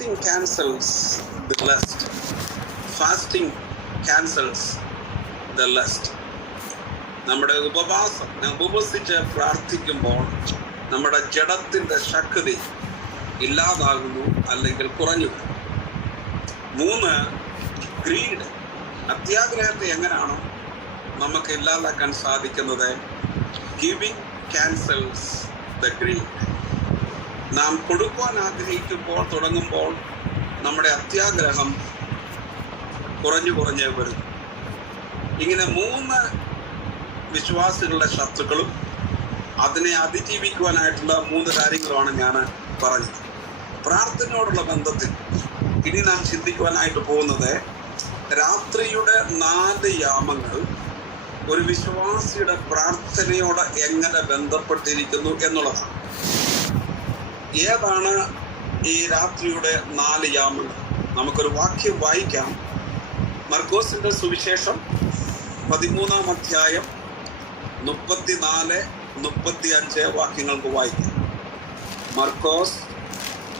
Fasting cancels the lust. Fasting cancels the lust. നമ്മുടെ ഉപവസിച്ച് പ്രാർത്ഥിക്കുമ്പോൾ നമ്മുടെ ജഡത്തിൻ്റെ ശക്തി ഇല്ലാതാകുന്നു അല്ലെങ്കിൽ കുറഞ്ഞു. 3, ഗ്രീഡ്. അത്യാഗ്രഹത്തെ എങ്ങനെയാണോ നമുക്ക് ഇല്ലാതാക്കാൻ സാധിക്കുന്നത്? Giving ക്യാൻസൽസ് the greed. നാം കൊടുക്കുവാൻ ആഗ്രഹിക്കുമ്പോൾ തുടങ്ങുമ്പോൾ നമ്മുടെ അത്യാഗ്രഹം കുറഞ്ഞു വരുന്നു. ഇങ്ങനെ 3 വിശ്വാസികളുടെ ശത്രുക്കളും അതിനെ അതിജീവിക്കുവാനായിട്ടുള്ള 3 കാര്യങ്ങളാണ് ഞാൻ പറഞ്ഞത്. പ്രാർത്ഥനയോടുള്ള ബന്ധത്തിൽ ഇനി നാം ചിന്തിക്കുവാനായിട്ട് പോകുന്നത് രാത്രിയുടെ 4 യാമങ്ങൾ ഒരു വിശ്വാസിയുടെ പ്രാർത്ഥനയോട് എങ്ങനെ ബന്ധപ്പെട്ടിരിക്കുന്നു എന്നുള്ളതാണ്. ഏതാണ് ഈ രാത്രിയുടെ 4 യാമങ്ങൾ? നമുക്കൊരു വാക്യം വായിക്കാം. മർക്കോസിന്റെ സുവിശേഷം 13-ാം അധ്യായം 34-35 വാക്യങ്ങൾക്ക് വായിക്കാം. മർക്കോസ്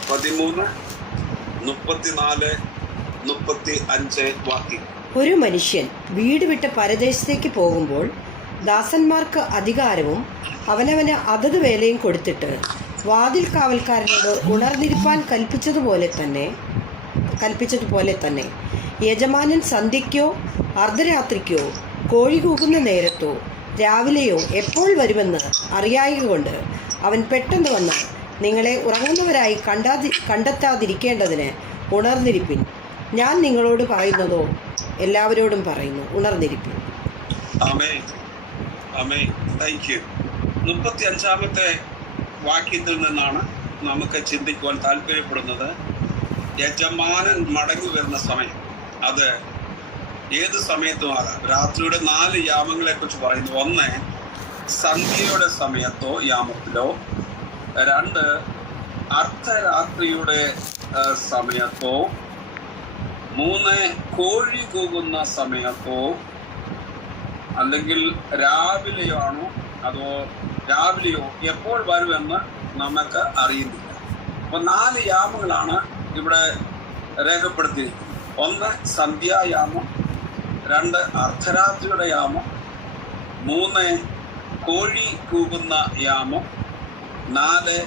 13, 34, 35 വാക്യം. ഒരു മനുഷ്യൻ വീട് വിട്ട് പരദേശത്തേക്ക് പോകുമ്പോൾ ദാസന്മാർക്ക് അധികാരവും അവനവന് അതത് വേലയും കൊടുത്തിട്ട് വാതിൽ കാവൽക്കാരനോട് ഉണർന്നിരിപ്പാൻ കൽപ്പിച്ചതുപോലെ തന്നെ യജമാനൻ സന്ധ്യയ്ക്കോ അർദ്ധരാത്രിക്കോ കോഴി കൂകുന്ന നേരത്തോ രാവിലെയോ എപ്പോൾ വരുമെന്ന് അറിയായകൊണ്ട് അവൻ പെട്ടെന്ന് വന്ന് നിങ്ങളെ ഉറങ്ങുന്നവരായി കണ്ടെത്താതിരിക്കേണ്ടതിന് ഉണർന്നിരിപ്പിൻ. ഞാൻ നിങ്ങളോട് പറയുന്നതോ എല്ലാവരോടും പറയുന്നു, ഉണർന്നിരിപ്പിൻ. ആമേൻ, ആമേൻ. Thank you. 35-ാമത്തെ വാക്യത്തിൽ നിന്നാണ് നമുക്ക് ചിന്തിക്കുവാൻ താല്പര്യപ്പെടുന്നത്. യജമാനൻ മടങ്ങി വരുന്ന സമയം. അത് ഏത് സമയത്തും ആകാം. രാത്രിയുടെ 4 യാമങ്ങളെ കുറിച്ച് പറയുന്നു. 1, സന്ധ്യയുടെ സമയത്തോ യാമത്തിലോ. 2, അർദ്ധരാത്രിയുടെ സമയത്തോ. 3, കോഴി കൂകുന്ന സമയത്തോ. അല്ലെങ്കിൽ രാവിലെയാണോ രാവിലെയോ എപ്പോൾ വരുമെന്ന് നമുക്ക് അറിയുന്നില്ല. അപ്പോൾ 4 യാമങ്ങളാണ് ഇവിടെ രേഖപ്പെടുത്തിയിരിക്കുന്നത്. 1, സന്ധ്യായാമം. 2, അർദ്ധരാത്രിയുടെ യാമം. 3, കോഴി കൂകുന്ന യാമം. 4,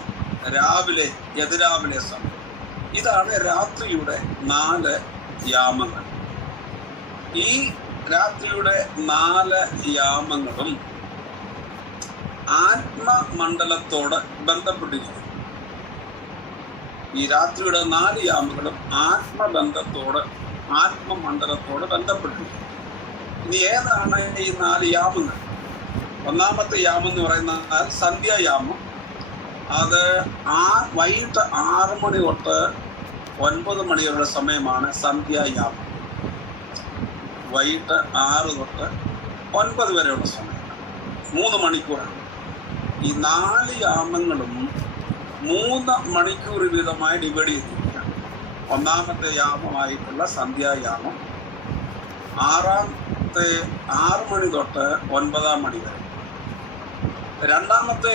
രാവിലെ എതിരാവിലെ സമയം. ഇതാണ് രാത്രിയുടെ 4 യാമങ്ങൾ. ഈ രാത്രിയുടെ 4 യാമങ്ങളും ആത്മമണ്ഡലത്തോട് ബന്ധപ്പെട്ടിരിക്കുന്നു. ഈ രാത്രിയുടെ 4 യാമങ്ങളും ആത്മമണ്ഡലത്തോട് ബന്ധപ്പെട്ടിരിക്കുന്നു. ഇനി ഏതാണ് ഈ 4 യാമങ്ങൾ? 1-ാമത്തെ യാമം എന്ന് പറയുന്ന സന്ധ്യായാമം. അത് വൈകിട്ട് 6 മണി തൊട്ട് 9 മണി വരെയുള്ള സമയമാണ് സന്ധ്യായാമം. വൈകിട്ട് 6 തൊട്ട് 9 വരെയുള്ള സമയം 3 മണിക്കൂറാണ്. ഈ 4 യാമങ്ങളും 3 മണിക്കൂർ വീതമായി ഡിവൈഡ് ചെയ്തിരിക്കുകയാണ്. 1-ാമത്തെ യാമമായിട്ടുള്ള സന്ധ്യായാമം 6 മണി തൊട്ട് 9 മണി വരെ. 2-ാമത്തെ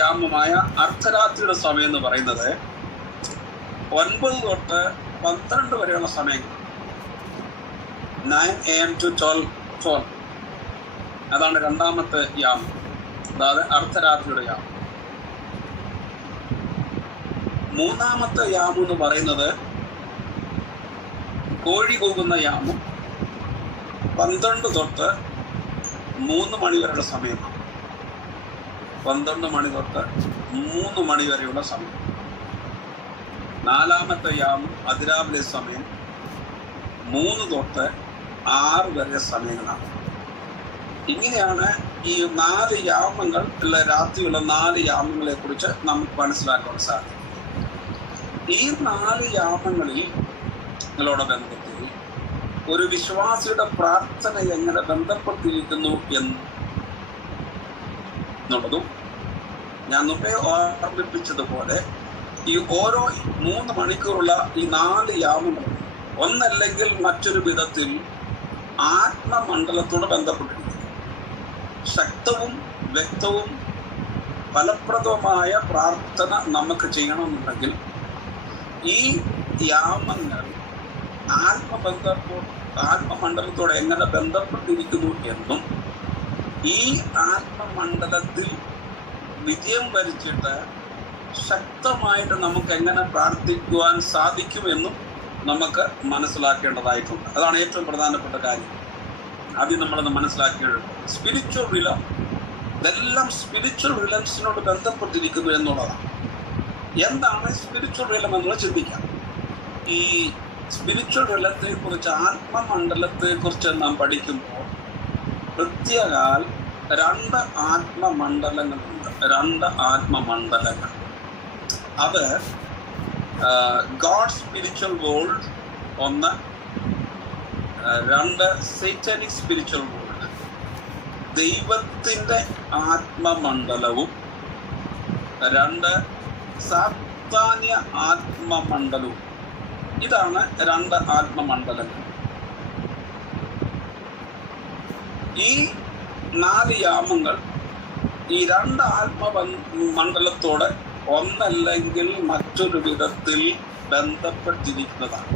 യാമമായ അർദ്ധരാത്രിയുടെ സമയം എന്ന് പറയുന്നത് 9 തൊട്ട് 12 വരെയുള്ള സമയങ്ങൾ. 9 AM to 12. അതാണ് 2-ാമത്തെ യാമം, അതായത് അർദ്ധരാത്രിയുടെ യാമം. 3-ാമത്തെ യാമം എന്ന് പറയുന്നത് കോഴി കൂകുന്ന യാമം. 12 തൊട്ട് 3 മണി വരെയുള്ള സമയമാണ്. 12 മണി തൊട്ട് 3 മണി വരെയുള്ള സമയം. 4-ാമത്തെ യാമം അതിരാവിലെ സമയം 3 തൊട്ട് 6 വരെ സമയങ്ങളാണ്. ഇങ്ങനെയാണ് ഈ 4 യാമങ്ങൾ ഉള്ള രാത്രിയുള്ള 4 യാമങ്ങളെ കുറിച്ച് നമുക്ക് മനസ്സിലാക്കാൻ സാധിക്കും. ഈ 4 യാമങ്ങളിൽ ബന്ധത്തിൽ ഒരു വിശ്വാസിയുടെ പ്രാർത്ഥന എങ്ങനെ ബന്ധപ്പെട്ടിരിക്കുന്നു എന്നുള്ളതും ഞാൻ മുമ്പേ ഓർമ്മിപ്പിച്ചതുപോലെ ഈ ഓരോ 3 മണിക്കൂറുള്ള ഈ 4 യാമങ്ങളും ഒന്നല്ലെങ്കിൽ മറ്റൊരു വിധത്തിൽ ആത്മമണ്ഡലത്തോട് ബന്ധപ്പെട്ടിരിക്കുന്നു. ശക്തവും വ്യക്തവും ഫലപ്രദവുമായ പ്രാർത്ഥന നമുക്ക് ചെയ്യണമെന്നുണ്ടെങ്കിൽ ഈ യാമങ്ങൾ ആത്മമണ്ഡലത്തോടെ എങ്ങനെ ബന്ധപ്പെട്ടിരിക്കുന്നു എന്നും ഈ ആത്മമണ്ഡലത്തിൽ വിജയം വരിച്ചിട്ട് ശക്തമായിട്ട് നമുക്ക് എങ്ങനെ പ്രാർത്ഥിക്കുവാൻ സാധിക്കുമെന്നും നമുക്ക് മനസ്സിലാക്കേണ്ടതായിട്ടുണ്ട്. അതാണ് ഏറ്റവും പ്രധാനപ്പെട്ട കാര്യം. ആദ്യം നമ്മളത് മനസ്സിലാക്കിയത് സ്പിരിച്വൽ റിലം, ഇതെല്ലാം സ്പിരിച്വൽ റിലംസിനോട് ബന്ധപ്പെട്ടിരിക്കുന്നു എന്നുള്ളതാണ്. എന്താണ് സ്പിരിച്വൽ റിലം എന്നുള്ളത് ചിന്തിക്കാം. ഈ സ്പിരിച്വൽ റിലത്തെക്കുറിച്ച്, ആത്മമണ്ഡലത്തെക്കുറിച്ച് നാം പഠിക്കുമ്പോൾ പ്രത്യേകാൽ 2 ആത്മമണ്ഡലങ്ങളുണ്ട്. 2 ആത്മമണ്ഡലങ്ങൾ. അത് ഗോഡ് സ്പിരിച്വൽ വേൾഡ് ഒന്ന്, 2 സൈറ്റാനിക് സ്പിരിച്വൽ വേൾഡ്, ദൈവത്തിൻ്റെ ആത്മമണ്ഡലവും 2 സാത്താന്യ ആത്മമണ്ഡലവും. ഇതാണ് 2 ആത്മമണ്ഡലങ്ങൾ. ഈ 4 യാമങ്ങൾ ഈ 2 ആത്മമണ്ഡലത്തോടെ ഒന്നല്ലെങ്കിൽ മറ്റൊരു വിധത്തിൽ ബന്ധപ്പെട്ടിരിക്കുന്നതാണ്.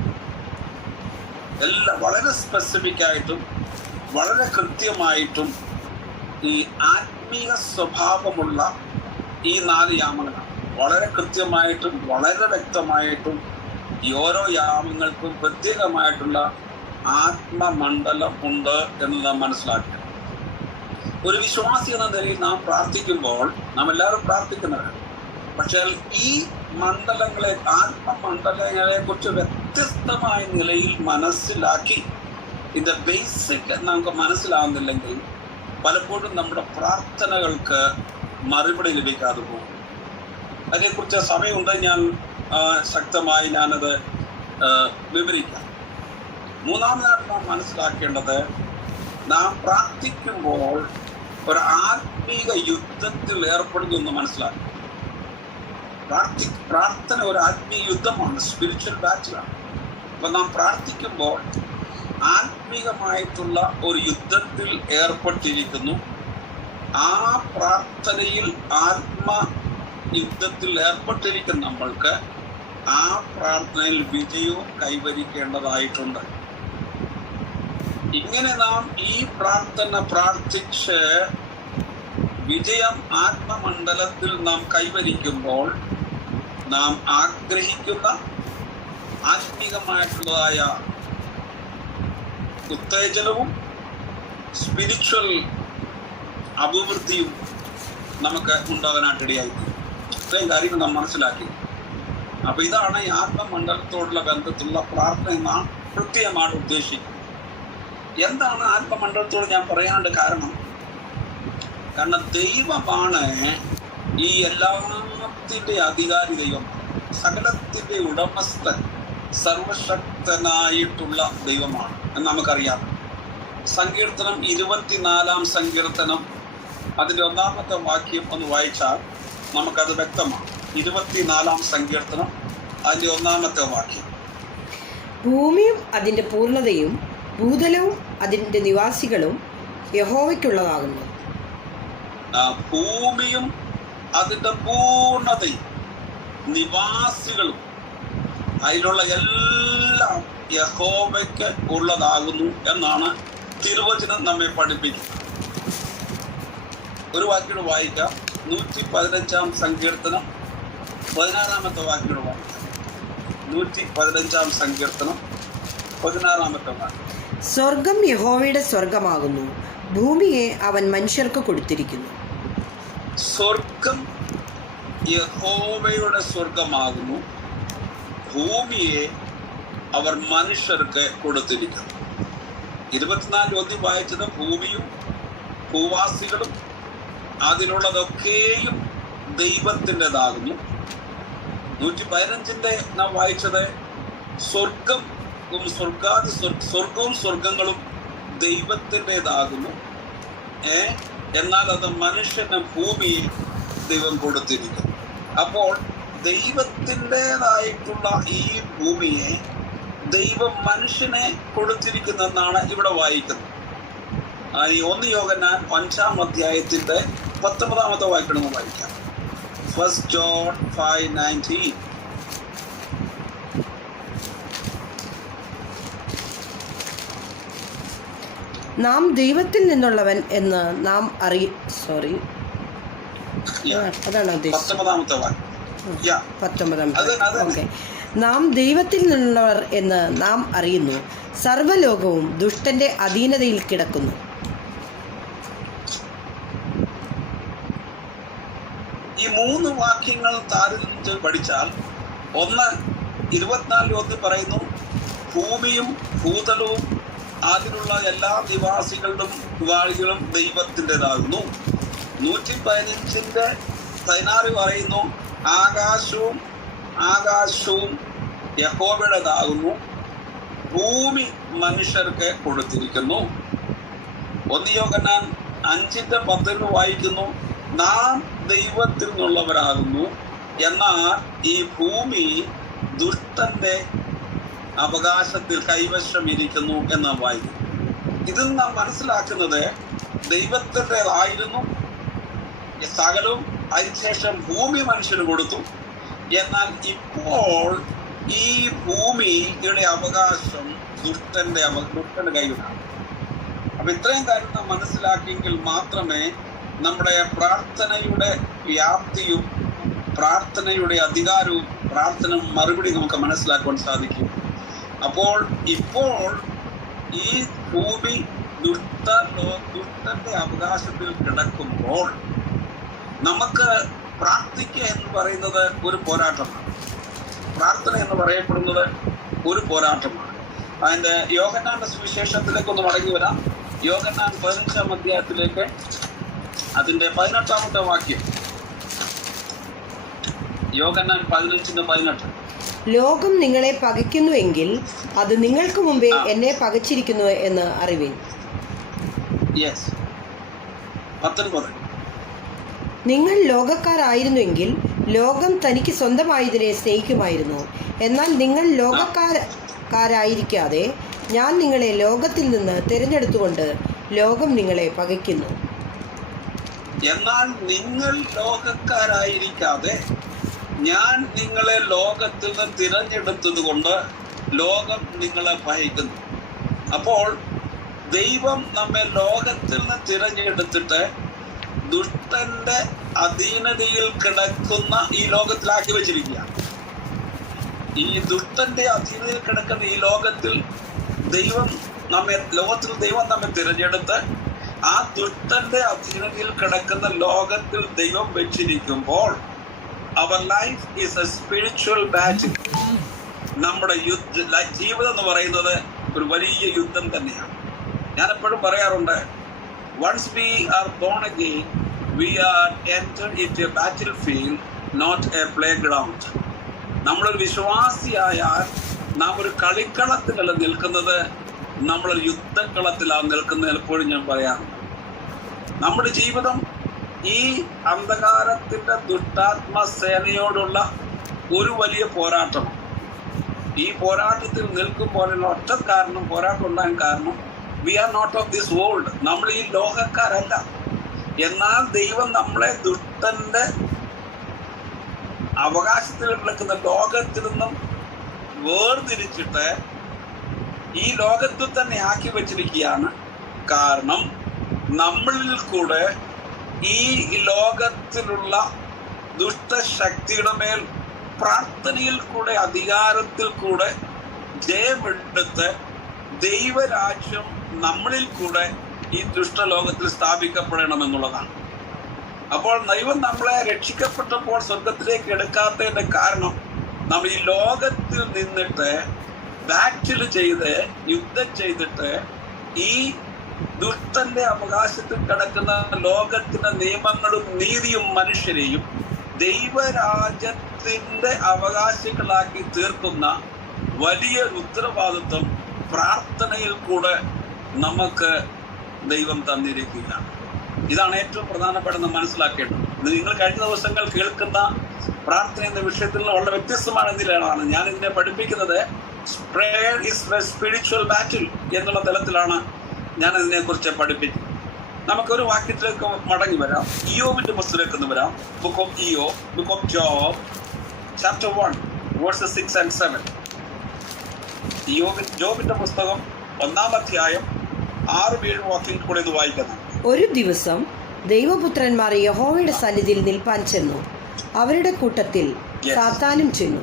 എല്ലാം വളരെ സ്പെസിഫിക് ആയിട്ടും വളരെ കൃത്യമായിട്ടും ഈ ആത്മീയ സ്വഭാവമുള്ള ഈ 4 യാമങ്ങളാണ്. വളരെ കൃത്യമായിട്ടും വളരെ വ്യക്തമായിട്ടും ഈ ഓരോ യാമങ്ങൾക്കും പ്രത്യേകമായിട്ടുള്ള ആത്മമണ്ഡലം ഉണ്ട് എന്ന് നാം മനസ്സിലാക്കുക. ഒരു വിശ്വാസി എന്ന നിലയിൽ നാം പ്രാർത്ഥിക്കുമ്പോൾ, നാം എല്ലാവരും പ്രാർത്ഥിക്കുന്നവരാണ്. പക്ഷേ ഈ മണ്ഡലങ്ങളെ, ആത്മമണ്ഡലങ്ങളെ കുറിച്ച് വ്യത്യസ്തമായ നിലയിൽ മനസ്സിലാക്കി ഇതിൻ്റെ ബേസിക് നമുക്ക് മനസ്സിലാവുന്നില്ലെങ്കിൽ പലപ്പോഴും നമ്മുടെ പ്രാർത്ഥനകൾക്ക് മറുപടി ലഭിക്കാതെ പോകും. അതിനെക്കുറിച്ച് സമയമുണ്ട്, ഞാൻ ശക്തമായി ഞാനത് വിവരിക്കാം. മൂന്നാമതായിട്ട് നാം മനസ്സിലാക്കേണ്ടത്, നാം പ്രാർത്ഥിക്കുമ്പോൾ ഒരു ആത്മീക യുദ്ധത്തിൽ ഏർപ്പെടുന്നു എന്ന് മനസ്സിലാക്കും. പ്രാർത്ഥന ഒരു ആത്മീയ യുദ്ധമാണ്, സ്പിരിച്വൽ ബാറ്റിലാണ്. അപ്പം നാം പ്രാർത്ഥിക്കുമ്പോൾ ആത്മീകമായിട്ടുള്ള ഒരു യുദ്ധത്തിൽ ഏർപ്പെട്ടിരിക്കുന്നു. ആ പ്രാർത്ഥനയിൽ യുദ്ധത്തിൽ ഏർപ്പെട്ടിരിക്കുന്ന നമ്മൾക്ക് ആ പ്രാർത്ഥനയിൽ വിജയവും കൈവരിക്കേണ്ടതായിട്ടുണ്ട്. ഇങ്ങനെ നാം ഈ പ്രാർത്ഥന പ്രാർത്ഥിച്ച് വിജയം ആത്മമണ്ഡലത്തിൽ നാം കൈവരിക്കുമ്പോൾ നാം ആഗ്രഹിക്കുന്ന ആത്മീകമായിട്ടുള്ളതായ ഉത്തേജനവും സ്പിരിച്വൽ അഭിവൃദ്ധിയും നമുക്ക് ഉണ്ടാകാനായിട്ടിടയായിരിക്കും. ഇത്രയും കാര്യങ്ങൾ നാം മനസ്സിലാക്കി. അപ്പോൾ ഇതാണ് ഈ ആത്മമണ്ഡലത്തോടുള്ള ബന്ധത്തിലുള്ള പ്രാർത്ഥന നാം കൃത്യമാണ് ഉദ്ദേശിക്കുന്നത്. എന്താണ് ആത്മമണ്ഡലത്തോട് ഞാൻ പറയാണ്ട് കാരണം ദൈവമാണ് ഈ എല്ലാത്തിൻ്റെ അധികാരി. ദൈവം സകലത്തിൻ്റെ ഉടമസ്ഥൻ, സർവശക്തനായിട്ടുള്ള ദൈവമാണ് എന്ന് നമുക്കറിയാം. സങ്കീർത്തനം 24-ാം സങ്കീർത്തനം അതിൻ്റെ 1-ാമത്തെ വാക്യം ഒന്ന് വായിച്ചാൽ നമുക്കത് വ്യക്തമാണ്. 24-ാം സങ്കീർത്തനം അതിൻ്റെ 1-ാമത്തെ വാക്യം. ഭൂമിയും അതിൻ്റെ പൂർണ്ണതയും ഭൂതലവും അതിൻ്റെ നിവാസികളും യഹോവയ്ക്കുള്ളതാകുന്നു. ഭൂമിയും അതിൻ്റെ പൂർണ്ണതയും നിവാസികളും അതിലുള്ള എല്ലാം യഹോവയ്ക്ക് ഉള്ളതാകുന്നു എന്നാണ് തിരുവചനം നമ്മെ പഠിപ്പിക്കുന്നത്. ഒരു വാക്യോട് വായിക്കാം. 115-ാം സങ്കീർത്തനം 16-ാമത്തെ വാക്യോട് വായിക്കാം. 115-ാം സങ്കീർത്തനം 16-ാമത്തെ വാക്യം. സ്വർഗം യഹോവയുടെ സ്വർഗമാകുന്നു, ഭൂമിയെ അവൻ മനുഷ്യർക്ക് കൊടുത്തിരിക്കുന്നു. സ്വർഗം യഹോവയുടെ സ്വർഗമാകുന്നു, ഭൂമിയെ അവർ മനുഷ്യർക്ക് കൊടുത്തിരിക്കുന്നു. 24 വായിച്ചത് ഭൂമിയും ഭൂവാസികളും അതിലുള്ളതൊക്കെയും ദൈവത്തിൻ്റെതാകുന്നു. 115-ന്റെ നാം വായിച്ചത് സ്വർഗവും സ്വർഗങ്ങളും ദൈവത്തിൻ്റെതാകുന്നു, എന്നാൽ അത് മനുഷ്യന് ഭൂമിയിൽ ദൈവം കൊടുത്തിരിക്കുന്നു. അപ്പോൾ ദൈവത്തിൻ്റെതായിട്ടുള്ള ഈ ഭൂമിയെ ദൈവം മനുഷ്യനെ കൊടുത്തിരിക്കുന്നെന്നാണ് ഇവിടെ വായിക്കുന്നത്. ഈ 1 യോഹന്നാൻ 5-ാം അധ്യായത്തിൻ്റെ 19-ാമത്തെ വാക്യം വായിക്കാം. 1 John 5:19. നാം ദൈവത്തിൽ നിന്നുള്ളവൻ എന്ന് നാം അതാണ് ഉദ്ദേശിച്ചത്. 19-ാമത്തെ വാക്യം. 19. ഓക്കെ. നാം ദൈവത്തിൽ നിന്നുള്ളവർ എന്ന് നാം അറിയുന്നു, സർവ്വലോകവും ദുഷ്ടന്റെ അധീനതയിൽ കിടക്കുന്നു. ഈ 3 വാക്യങ്ങൾ താരതമ്യം പഠിച്ചാൽ, 1:24 പറയുന്നു, ഭൂമിയും ഭൂതലവും അതിലുള്ള എല്ലാ നിവാസികളുടെ വാഴികളും ദൈവത്തിൻ്റെതാകുന്നു. 115:16 പറയുന്നു, ആകാശവും യഹോവയുടേതാകുന്നു, ഭൂമി മനുഷ്യർക്ക് കൊടുത്തിരിക്കുന്നു. 1 യോഹന്നാൻ 5:10 വായിക്കുന്നു, നാം ദൈവത്തിൽ നിന്നുള്ളവരാകുന്നു, എന്നാൽ ഈ ഭൂമി ദുഷ്ടന്റെ അവകാശത്തിൽ കൈവശം ഇരിക്കുന്നു എന്ന് വായിക്കും. ഇതിൽ നാം മനസ്സിലാക്കുന്നത് ദൈവത്തിൻ്റെതായിരുന്നു സകലവും, അതിനുശേഷം ഭൂമി മനുഷ്യന് കൊടുത്തു. എന്നാൽ ഇപ്പോൾ ഈ ഭൂമിയുടെ അവകാശം ദുഷ്ടന്റെ കയ്യിലാണ്. അപ്പൊ ഇത്രയും കാര്യം നാം മനസ്സിലാക്കിയെങ്കിൽ മാത്രമേ നമ്മുടെ പ്രാർത്ഥനയുടെ വ്യാപ്തിയും പ്രാർത്ഥനയുടെ അധികാരവും പ്രാർത്ഥന മറുപടി നമുക്ക് മനസ്സിലാക്കുവാൻ സാധിക്കും. അപ്പോൾ ഇപ്പോൾ ഈ ഭൂമി ദുഷ്ടന്റെ അവകാശത്തിൽ കിടക്കുമ്പോൾ നമുക്ക് പ്രാർത്ഥിക്കുക എന്ന് പറയുന്നത് ഒരു പോരാട്ടമാണ്. പ്രാർത്ഥന എന്ന് പറയപ്പെടുന്നത് ഒരു പോരാട്ടമാണ്. അതിൻ്റെ യോഹന്നാന്റെ സുവിശേഷത്തിലേക്ക് ഒന്ന് മടങ്ങി വരാം. യോഹന്നാൻ 15-ാം അധ്യായത്തിലേക്ക്, അതിൻ്റെ 18-ാമത്തെ വാക്യം. യോഹന്നാൻ 15:18. ലോകം നിങ്ങളെ പകയ്ക്കുന്നുവെങ്കിൽ അത് നിങ്ങൾക്ക് മുമ്പേ എന്നെ പകച്ചിരിക്കുന്നു എന്ന് അറിവിൻ. 19. നിങ്ങൾ ലോകക്കാരായിരുന്നുവെങ്കിൽ ലോകം തനിക്ക് സ്വന്തമായതിനെ സ്നേഹിക്കുമായിരുന്നു. എന്നാൽ നിങ്ങൾ ലോകക്കാരായിരിക്കാതെ ഞാൻ നിങ്ങളെ ലോകത്തിൽ നിന്ന് തിരഞ്ഞെടുത്തുകൊണ്ട് ലോകം നിങ്ങളെ പകയ്ക്കുന്നു. എന്നാൽ നിങ്ങൾ ലോകക്കാരായിരിക്കാതെ ഞാൻ നിങ്ങളെ ലോകത്തിൽ നിന്ന് തിരഞ്ഞെടുത്തത് കൊണ്ട് ലോകം നിങ്ങളെ പകയ്ക്കുന്നു. അപ്പോൾ ദൈവം നമ്മെ ലോകത്തിൽ നിന്ന് തിരഞ്ഞെടുത്തിട്ട് ദുഷ്ടന്റെ അധീനതയിൽ കിടക്കുന്ന ഈ ലോകത്തിലാക്കി വെച്ചിരിക്കുകയാണ്. ഈ ദുഷ്ടന്റെ അധീനതയിൽ കിടക്കുന്ന ഈ ലോകത്തിൽ ദൈവം നമ്മെ തിരഞ്ഞെടുത്ത് ആ ദുഷ്ടന്റെ അധീനതയിൽ കിടക്കുന്ന ലോകത്തിൽ ദൈവം വെച്ചിരിക്കുമ്പോൾ our life is a spiritual battle. നമ്മുടെ ജീവിതം എന്ന് പറയുന്നത് ഒരു വലിയ യുദ്ധം തന്നെയാണ്. ഞാൻ എപ്പോഴും പറയാറുണ്ട്, once we are born again, we are entered into a battlefield, not a playground. നമ്മളൊരു വിശ്വാസിയായാൽ നാം ഒരു കളിക്കളത്തിലല്ല നിൽക്കുന്നത്, നമ്മളൊരു യുദ്ധക്കളത്തിലാണ് നിൽക്കുന്നത്. എപ്പോഴും ഞാൻ പറയാറുണ്ട്, നമ്മുടെ ജീവിതം ഈ അന്ധകാരത്തിന്റെ ദുഷ്ടാത്മസേനയോടുള്ള ഒരു വലിയ പോരാട്ടമാണ്. ഈ പോരാട്ടത്തിൽ നിൽക്കുമ്പോഴുള്ള ഒറ്റ കാരണം, പോരാട്ടം ഉണ്ടാകാൻ കാരണം, we are not of this world. നമ്മൾ ഈ ലോകക്കാരല്ല. എന്നാൽ ദൈവം നമ്മളെ ദുഷ്ടന്റെ അവകാശത്തിൽ കിടക്കുന്ന ലോകത്തിൽ നിന്നും വേർതിരിച്ചിട്ട് ഈ ലോകത്തിൽ തന്നെ ആക്കി വെച്ചിരിക്കുകയാണ്. കാരണം നമ്മളിൽ കൂടെ ഈ ലോകത്തിലുള്ള ദുഷ്ടശക്തിയുടെ മേൽ പ്രാർത്ഥനയിൽ കൂടെ, അധികാരത്തിൽ കൂടെ ജയമെടുത്ത് ദൈവരാജ്യം നമ്മളിൽ കൂടെ ഈ ദുഷ്ടലോകത്തിൽ സ്ഥാപിക്കപ്പെടണമെന്നുള്ളതാണ്. അപ്പോൾ ദൈവം നമ്മളെ രക്ഷിക്കപ്പെട്ടപ്പോൾ സ്വർഗത്തിലേക്ക് എടുക്കാത്തതിന്റെ കാരണം, നമ്മൾ ഈ ലോകത്തിൽ നിന്നിട്ട് ബാറ്റിൽ ചെയ്ത് യുദ്ധം ചെയ്തിട്ട് ഈ ദുഷ്ടന്റെ അവകാശത്തിൽ കിടക്കുന്ന ലോകത്തിന്റെ നിയമങ്ങളും നീതിയും മനുഷ്യരെയും ദൈവരാജ്യത്തിന്റെ അവകാശികളാക്കി തീർക്കുന്ന വലിയ ഉത്തരവാദിത്വം പ്രാർത്ഥനയിൽ കൂടെ നമുക്ക് ദൈവം തന്നിരിക്കുകയാണ്. ഇതാണ് ഏറ്റവും പ്രധാനപ്പെട്ട മനസ്സിലാക്കേണ്ടത്. നിങ്ങൾ കഴിഞ്ഞ ദിവസങ്ങൾ കേൾക്കുന്ന പ്രാർത്ഥന എന്ന വിഷയത്തിൽ വളരെ വ്യത്യസ്തമായ ഇതിലാണ് ഞാൻ ഇതിനെ പഠിപ്പിക്കുന്നത്. പ്രേയർ ഈസ് എ സ്പിരിച്വൽ ബാറ്റിൽ എന്നുള്ള തലത്തിലാണ് ഞാൻ ഇതിനെക്കുറിച്ച് പഠിപ്പിക്കുന്നത്. നമുക്കൊരു വാക്യത്തിലേക്ക് മടങ്ങി വരാം. ഇയ്യോബിന്റെ പുസ്തകത്തിലേക്ക് ഒന്ന് വരാം. Book of job chapter 1 versus 6 and 7. ജോബിന്റെ പുസ്തകം 1-ാം അധ്യായം 6-7 വാക്യങ്ങൾ കൂടെ ഇത് വായിക്കുന്നത്. ഒരു ദിവസം ദൈവപുത്രന്മാർ യഹോവയുടെ സന്നിധിയിൽ നിൽപ്പാൻ ചെന്നു. അവരുടെ കൂട്ടത്തിൽ സാത്താനും ചെന്നു.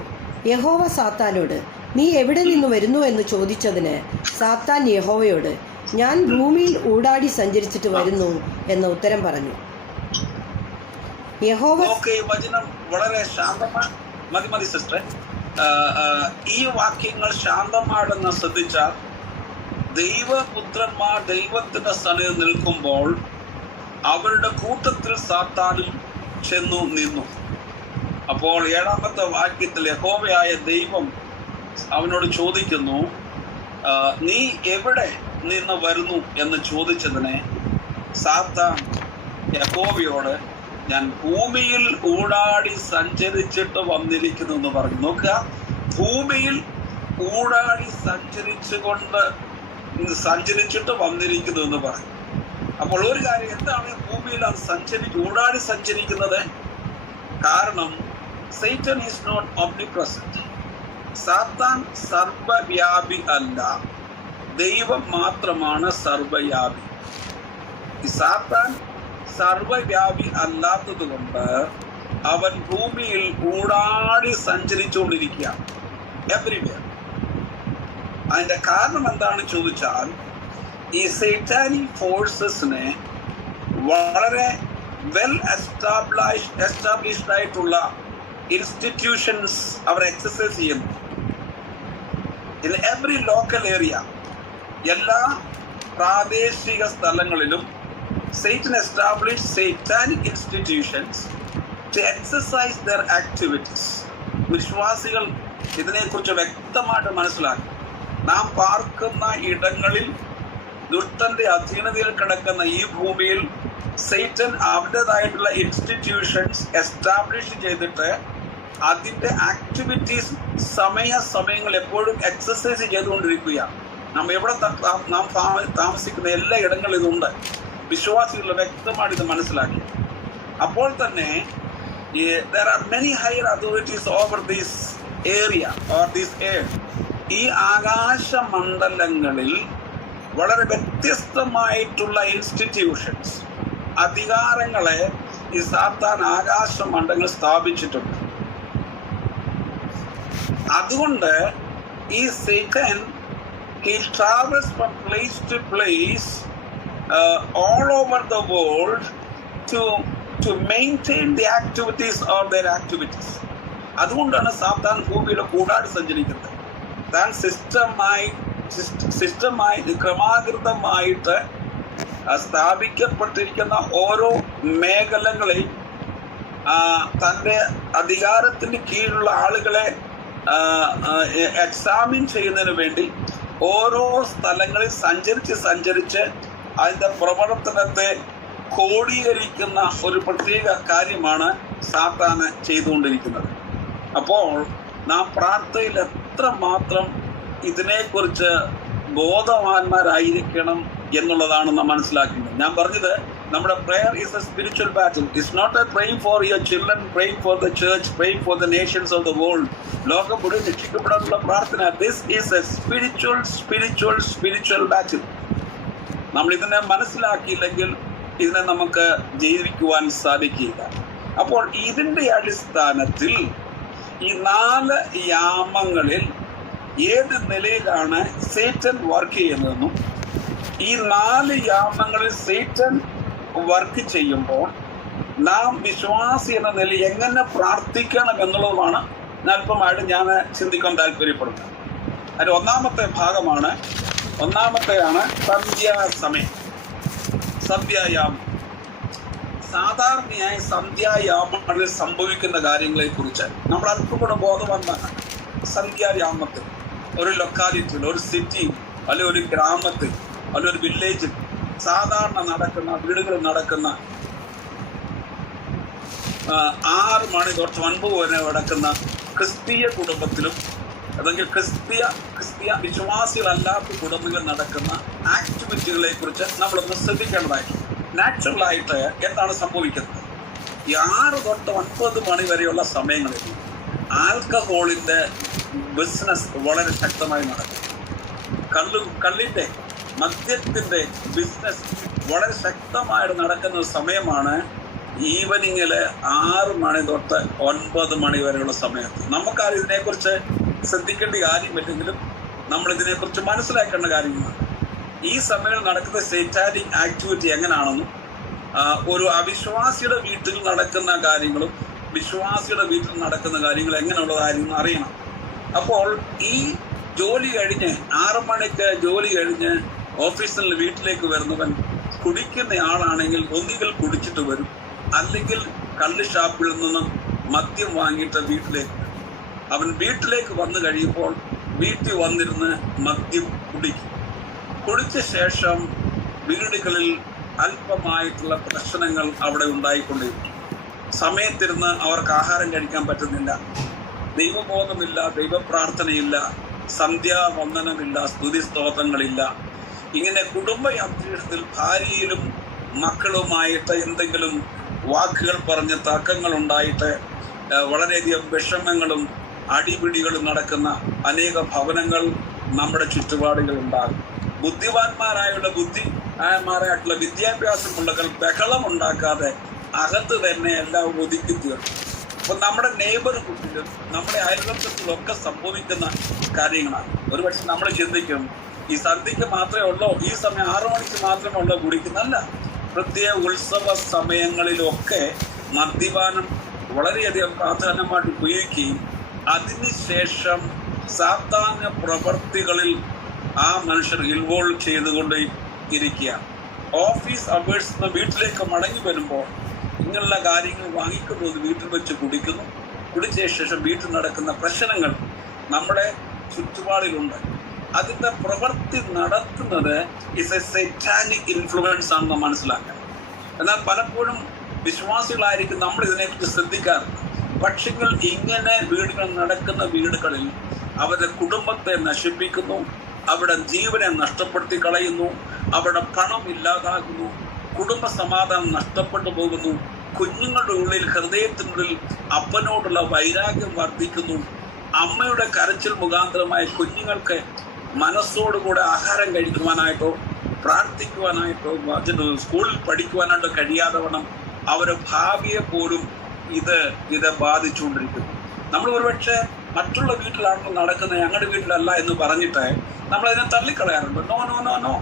യഹോവ സാത്താനോട്, നീ എവിടെ നിന്ന് വരുന്നു എന്ന് ചോദിച്ചതിന് സാത്താൻ യഹോവയോട്, ഞാൻ ഭൂമിയിൽ ഊടാടി സഞ്ചരിച്ചിട്ട് വരുന്നു എന്ന ഉത്തരം പറഞ്ഞു. യഹോവ വചനം വളരെ ശാന്തമാണ്. മതി സിസ്റ്റർ, ഈ വാക്യങ്ങൾ ശാന്തമാണെന്ന് ശ്രദ്ധിച്ചാൽ ദൈവപുത്രന്മാർ ദൈവത്തിന്റെ സന്നിധിയിൽ നിൽക്കുമ്പോൾ അവരുടെ കൂട്ടത്തിൽ സാത്താനും ചെന്നു നിന്നു. അപ്പോൾ 7-ാമത്തെ വാക്യത്തിൽ യഹോവയായ ദൈവം അവനോട് ചോദിക്കുന്നു, നീ എവിടെ നിന്ന് വരുന്നു എന്ന് ചോദിച്ചതിനെ സാത്താൻ യഹോവയോട്, ഞാൻ ഭൂമിയിൽ ഊടാടി സഞ്ചരിച്ചിട്ട് വന്നിരിക്കുന്നു എന്ന് പറഞ്ഞു. നോക്കുക, ഭൂമിയിൽ ഊടാടി സഞ്ചരിച്ചിട്ട് വന്നിരിക്കുന്നു എന്ന് പറഞ്ഞു. അപ്പോൾ ഒരു കാര്യം, എന്താണ് ഭൂമിയിൽ അത് ഊടാടി സഞ്ചരിക്കുന്നത്? കാരണം സൈറ്റൻ ഈസ് നോട്ട് ഓംനിപ്രസന്റ്. സാത്താൻ സർവവ്യാപി അല്ല, ദൈവം മാത്രമാണ് സർവവ്യാപി. സാത്താൻ സർവവ്യാപി അല്ലാത്തത് കൊണ്ട് അവൻ ഭൂമിയിൽ ഊടാടി സഞ്ചരിച്ചുകൊണ്ടിരിക്കുക, എവരിവെയർ. അതിന്റെ കാരണം എന്താണെന്ന് ചോദിച്ചാൽ, ഈ സൈറ്റാനിക് ഫോഴ്സസിനെ വളരെ വെൽ എസ്റ്റാബ്ലിഷ്ഡ് ആയിട്ടുള്ള ഇൻസ്റ്റിറ്റ്യൂഷൻസ് അവർ എക്സസൈസ് ചെയ്യുന്നു. ഇൻ എവറി ലോക്കൽ ഏരിയ, എല്ലാ പ്രാദേശിക സ്ഥലങ്ങളിലും Satan established satanic institutions to exercise their activities. വിശ്വാസികൾ ഇതിനെക്കുറിച്ച് വ്യക്തമായിട്ട് മനസ്സിലാക്കി. നാം പാർക്കുന്ന ഇടങ്ങളിൽ ദുഷ്ടന്റെ അധീനതയിൽ കിടക്കുന്ന ഈ ഭൂമിയിൽ സൈറ്റൻ അവരുടേതായിട്ടുള്ള ഇൻസ്റ്റിറ്റ്യൂഷൻസ് എസ്റ്റാബ്ലിഷ് ചെയ്തിട്ട് അതിൻ്റെ ആക്ടിവിറ്റീസ് സമയങ്ങൾ എപ്പോഴും എക്സസൈസ് ചെയ്തുകൊണ്ടിരിക്കുകയാണ്. നാം താമസിക്കുന്ന എല്ലാ ഇടങ്ങളിലും ഇതുണ്ട്. വിശ്വാസികൾ വ്യക്തമായിട്ട് ഇത് മനസ്സിലാക്കി. അപ്പോൾ തന്നെ there are many higher authorities over this area or this air. ഈ ആകാശമണ്ഡലങ്ങളിൽ വളരെ വ്യത്യസ്തമായിട്ടുള്ള ഇൻസ്റ്റിറ്റ്യൂഷൻസ്, അധികാരങ്ങളെ ഈ സാത്താൻ ആകാശമണ്ഡലങ്ങൾ സ്ഥാപിച്ചിട്ടുണ്ട്. അതുകൊണ്ട് ഈ Satan he travels from place to place all over the world to maintain the activities or their activities. അതുകൊണ്ടാണ് സാത്താൻ ഭൂമിയിൽ കൂടാടി സഞ്ചരിക്കുന്നത്. താൻ സിസ്റ്റമായി ക്രമാകൃതമായിട്ട് സ്ഥാപിക്കപ്പെട്ടിരിക്കുന്ന ഓരോ മേഖലകളെ തൻ്റെ അധികാരത്തിന് കീഴിലുള്ള ആളുകളെ എക്സാമിൻ ചെയ്യുന്നതിന് വേണ്ടി ഓരോ സ്ഥലങ്ങളിൽ സഞ്ചരിച്ച് അതിൻ്റെ പ്രവർത്തനത്തെ കോടീകരിക്കുന്ന ഒരു പ്രത്യേക കാര്യമാണ് സാത്താൻ ചെയ്തുകൊണ്ടിരിക്കുന്നത്. അപ്പോൾ നാം പ്രാർത്ഥനയിൽ എത്രമാത്രം ഇതിനെക്കുറിച്ച് ബോധവാന്മാരായിരിക്കണം എന്നുള്ളതാണ് നാം മനസ്സിലാക്കുന്നത്. ഞാൻ പറഞ്ഞത്, നമ്മുടെ prayer is a spiritual battle. It's not a praying for your children, praying for the church, praying for the nations of the world. ലോകം മുഴുവൻ രക്ഷിക്കപ്പെടാനുള്ള പ്രാർത്ഥന. This is a spiritual battle. നമ്മൾ ഇതിനെ മനസ്സിലാക്കിയില്ലെങ്കിൽ ഇതിനെ നമുക്ക് ജീവിക്കുവാൻ സാധിക്കില്ല. അപ്പോൾ ഇതിൻ്റെ അടിസ്ഥാനത്തിൽ ഈ 4 യാമങ്ങളിൽ ഏത് നിലയിലാണ് സൈറ്റൻ വർക്ക് ചെയ്യുന്നതെന്നും ഈ 4 യാമങ്ങളിൽ സൈറ്റൻ വർക്ക് ചെയ്യുമ്പോൾ നാം വിശ്വാസി എന്ന നിലയിൽ എങ്ങനെ പ്രാർത്ഥിക്കണം എന്നുള്ളതുമാണ് അല്പമായിട്ട് ഞാൻ ചിന്തിക്കാൻ താല്പര്യപ്പെടുന്നത്. അതിന് ഒന്നാമത്തെയാണ് സന്ധ്യാസമയം, സന്ധ്യായാമം. സാധാരണയായി സന്ധ്യായാമങ്ങളിൽ സംഭവിക്കുന്ന കാര്യങ്ങളെക്കുറിച്ച് നമ്മൾ അല്പം കൂടെ ബോധവാന്മാരാണ്. സന്ധ്യായാമത്തിൽ ഒരു ലൊക്കാലിറ്റിയിൽ, ഒരു സിറ്റിയിൽ, അല്ലെങ്കിൽ ഒരു ഗ്രാമത്തിൽ, അല്ലെങ്കിൽ ഒരു വില്ലേജിൽ സാധാരണ നടക്കുന്ന വീടുകളിൽ നടക്കുന്ന 6 മണി തൊട്ട് 9 വരെ നടക്കുന്ന ക്രിസ്തീയ കുടുംബത്തിലും അല്ലെങ്കിൽ ക്രിസ്തീയ വിശ്വാസികളല്ലാത്ത കുടുംബങ്ങളിൽ നടക്കുന്ന ആക്ടിവിറ്റികളെ കുറിച്ച് നമ്മളൊന്ന് ശ്രദ്ധിക്കേണ്ടതായിട്ടുണ്ട്. നാച്ചുറലായിട്ട് എന്താണ് സംഭവിക്കുന്നത്? ഈ 6 തൊട്ട് 9 മണി വരെയുള്ള സമയങ്ങളിൽ ആൽക്കഹോളിൻ്റെ ബിസിനസ് വളരെ ശക്തമായി നടക്കും. കള്ളിൻ്റെ മദ്യത്തിന്റെ ബിസിനസ് വളരെ ശക്തമായിട്ട് നടക്കുന്ന സമയമാണ് ഈവനിങ്ങില് 6 മണി തൊട്ട് 9 മണി വരെയുള്ള സമയത്ത്. നമുക്കാരും ഇതിനെക്കുറിച്ച് ശ്രദ്ധിക്കേണ്ട കാര്യമില്ലെങ്കിലും നമ്മൾ ഇതിനെക്കുറിച്ച് മനസ്സിലാക്കേണ്ട കാര്യങ്ങളാണ്. ഈ സമയം നടക്കുന്ന സൈറ്റാനിക് ആക്ടിവിറ്റി എങ്ങനെയാണെന്നും ഒരു അവിശ്വാസിയുടെ വീട്ടിൽ നടക്കുന്ന കാര്യങ്ങളും വിശ്വാസിയുടെ വീട്ടിൽ നടക്കുന്ന കാര്യങ്ങൾ എങ്ങനെയുള്ളതായിരുന്നു അറിയണം. അപ്പോൾ ഈ ജോലി കഴിഞ്ഞ് 6 മണിക്ക് ജോലി കഴിഞ്ഞ് ഓഫീസിൽ വീട്ടിലേക്ക് വരുന്നവൻ കുടിക്കുന്ന ആളാണെങ്കിൽ ഒന്നുകിൽ കുടിച്ചിട്ട് വരും, അല്ലെങ്കിൽ കള്ള് ഷാപ്പിൽ നിന്നും മദ്യം വാങ്ങിയിട്ട് വീട്ടിലേക്ക് വരും. അവൻ വീട്ടിലേക്ക് വന്നു കഴിയുമ്പോൾ വീട്ടിൽ വന്നിരുന്ന് മദ്യം കുടിക്കും. കുടിച്ച ശേഷം വീടുകളിൽ അല്പമായിട്ടുള്ള പ്രശ്നങ്ങൾ അവിടെ ഉണ്ടായിക്കൊണ്ടിരിക്കും. സമയത്തിരുന്ന് അവർക്ക് ആഹാരം കഴിക്കാൻ പറ്റുന്നില്ല, ദൈവബോധമില്ല, ദൈവപ്രാർത്ഥനയില്ല, സന്ധ്യാവന്ദനമില്ല, സ്തുതി സ്തോത്രങ്ങളില്ല. ഇങ്ങനെ കുടുംബ അന്തരീക്ഷത്തിൽ ഭാര്യയിലും മക്കളുമായിട്ട് എന്തെങ്കിലും വാക്കുകൾ പറഞ്ഞ് തർക്കങ്ങൾ ഉണ്ടായിട്ട് വളരെയധികം വിഷമങ്ങളും അടിപിടികളും നടക്കുന്ന അനേക ഭവനങ്ങൾ നമ്മുടെ ചുറ്റുപാടുകൾ ഉണ്ടാകും. ബുദ്ധിമാന്മാരായിട്ടുള്ള വിദ്യാഭ്യാസമുള്ളവർ ബഹളം ഉണ്ടാക്കാതെ അകത്ത് തന്നെ എല്ലാം ഒതുക്കി തീർക്കും. അപ്പൊ നമ്മുടെ നെയ്ബർഹുഡിലും നമ്മുടെ അയൽവക്കത്തിലൊക്കെ സംഭവിക്കുന്ന കാര്യങ്ങളാണ്. ഒരുപക്ഷെ നമ്മൾ ചിന്തിക്കും, ഈ സന്ധ്യക്ക് മാത്രമേ ഉള്ളൂ, ഈ സമയം 6 മണിക്ക് മാത്രമേ ഉള്ളൂ കുടിക്കുന്നല്ല. പ്രത്യേക ഉത്സവ സമയങ്ങളിലൊക്കെ മദ്യപാനം വളരെയധികം പ്രാധാന്യമായിട്ട് ഉപയോഗിക്കുകയും അതിനുശേഷം സാത്താന്യ പ്രവർത്തികളിൽ ആ മനുഷ്യർ ഇൻവോൾവ് ചെയ്തുകൊണ്ട് ഇരിക്കുക. ഓഫീസ് അവേഴ്സ് വീട്ടിലേക്ക് മടങ്ങി വരുമ്പോൾ ഇങ്ങനെയുള്ള കാര്യങ്ങൾ വാങ്ങിക്കുന്നത് വീട്ടിൽ വെച്ച് കുടിക്കുന്നു. കുടിച്ച ശേഷം വീട്ടിൽ നടക്കുന്ന പ്രശ്നങ്ങൾ നമ്മുടെ ചുറ്റുപാടിലുണ്ട്. അതിൻ്റെ പ്രവൃത്തി നടത്തുന്നത് ഇസ് എ സൈറ്റാനിക് ഇൻഫ്ലുവൻസ് ആണെന്ന് മനസ്സിലാക്കണം. എന്നാൽ പലപ്പോഴും വിശ്വാസികളായിരിക്കും നമ്മൾ ഇതിനെക്കുറിച്ച് ശ്രദ്ധിക്കാറുണ്ട്. പക്ഷെങ്കിൽ ഇങ്ങനെ വീടുകൾ നടക്കുന്ന വീടുകളിൽ അവരുടെ കുടുംബത്തെ നശിപ്പിക്കുന്നു, അവരുടെ ജീവനെ നഷ്ടപ്പെടുത്തി കളയുന്നു, അവരുടെ പണം ഇല്ലാതാകുന്നു, കുടുംബ സമാധാനം നഷ്ടപ്പെട്ടു പോകുന്നു, കുഞ്ഞുങ്ങളുടെ ഉള്ളിൽ ഹൃദയത്തിനുള്ളിൽ അപ്പനോടുള്ള വൈരാഗ്യം വർദ്ധിക്കുന്നു. അമ്മയുടെ കരച്ചിൽ മുഖാന്തരമായി കുഞ്ഞുങ്ങൾക്ക് മനസ്സോടുകൂടെ ആഹാരം കഴിക്കുവാനായിട്ടോ പ്രാർത്ഥിക്കുവാനായിട്ടോ സ്കൂളിൽ പഠിക്കുവാനായിട്ടോ കഴിയാതെ വണ്ണം അവരുടെ ഭാവിയെ പോലും ഇത് ബാധിച്ചുകൊണ്ടിരിക്കുന്നു. നമ്മൾ ഒരുപക്ഷെ മറ്റുള്ള വീട്ടിലാണല്ലോ നടക്കുന്നത്, ഞങ്ങളുടെ വീട്ടിലല്ല എന്ന് പറഞ്ഞിട്ട് നമ്മളതിനെ തള്ളിക്കളയാറുണ്ട്. നോ നോ നോ നോ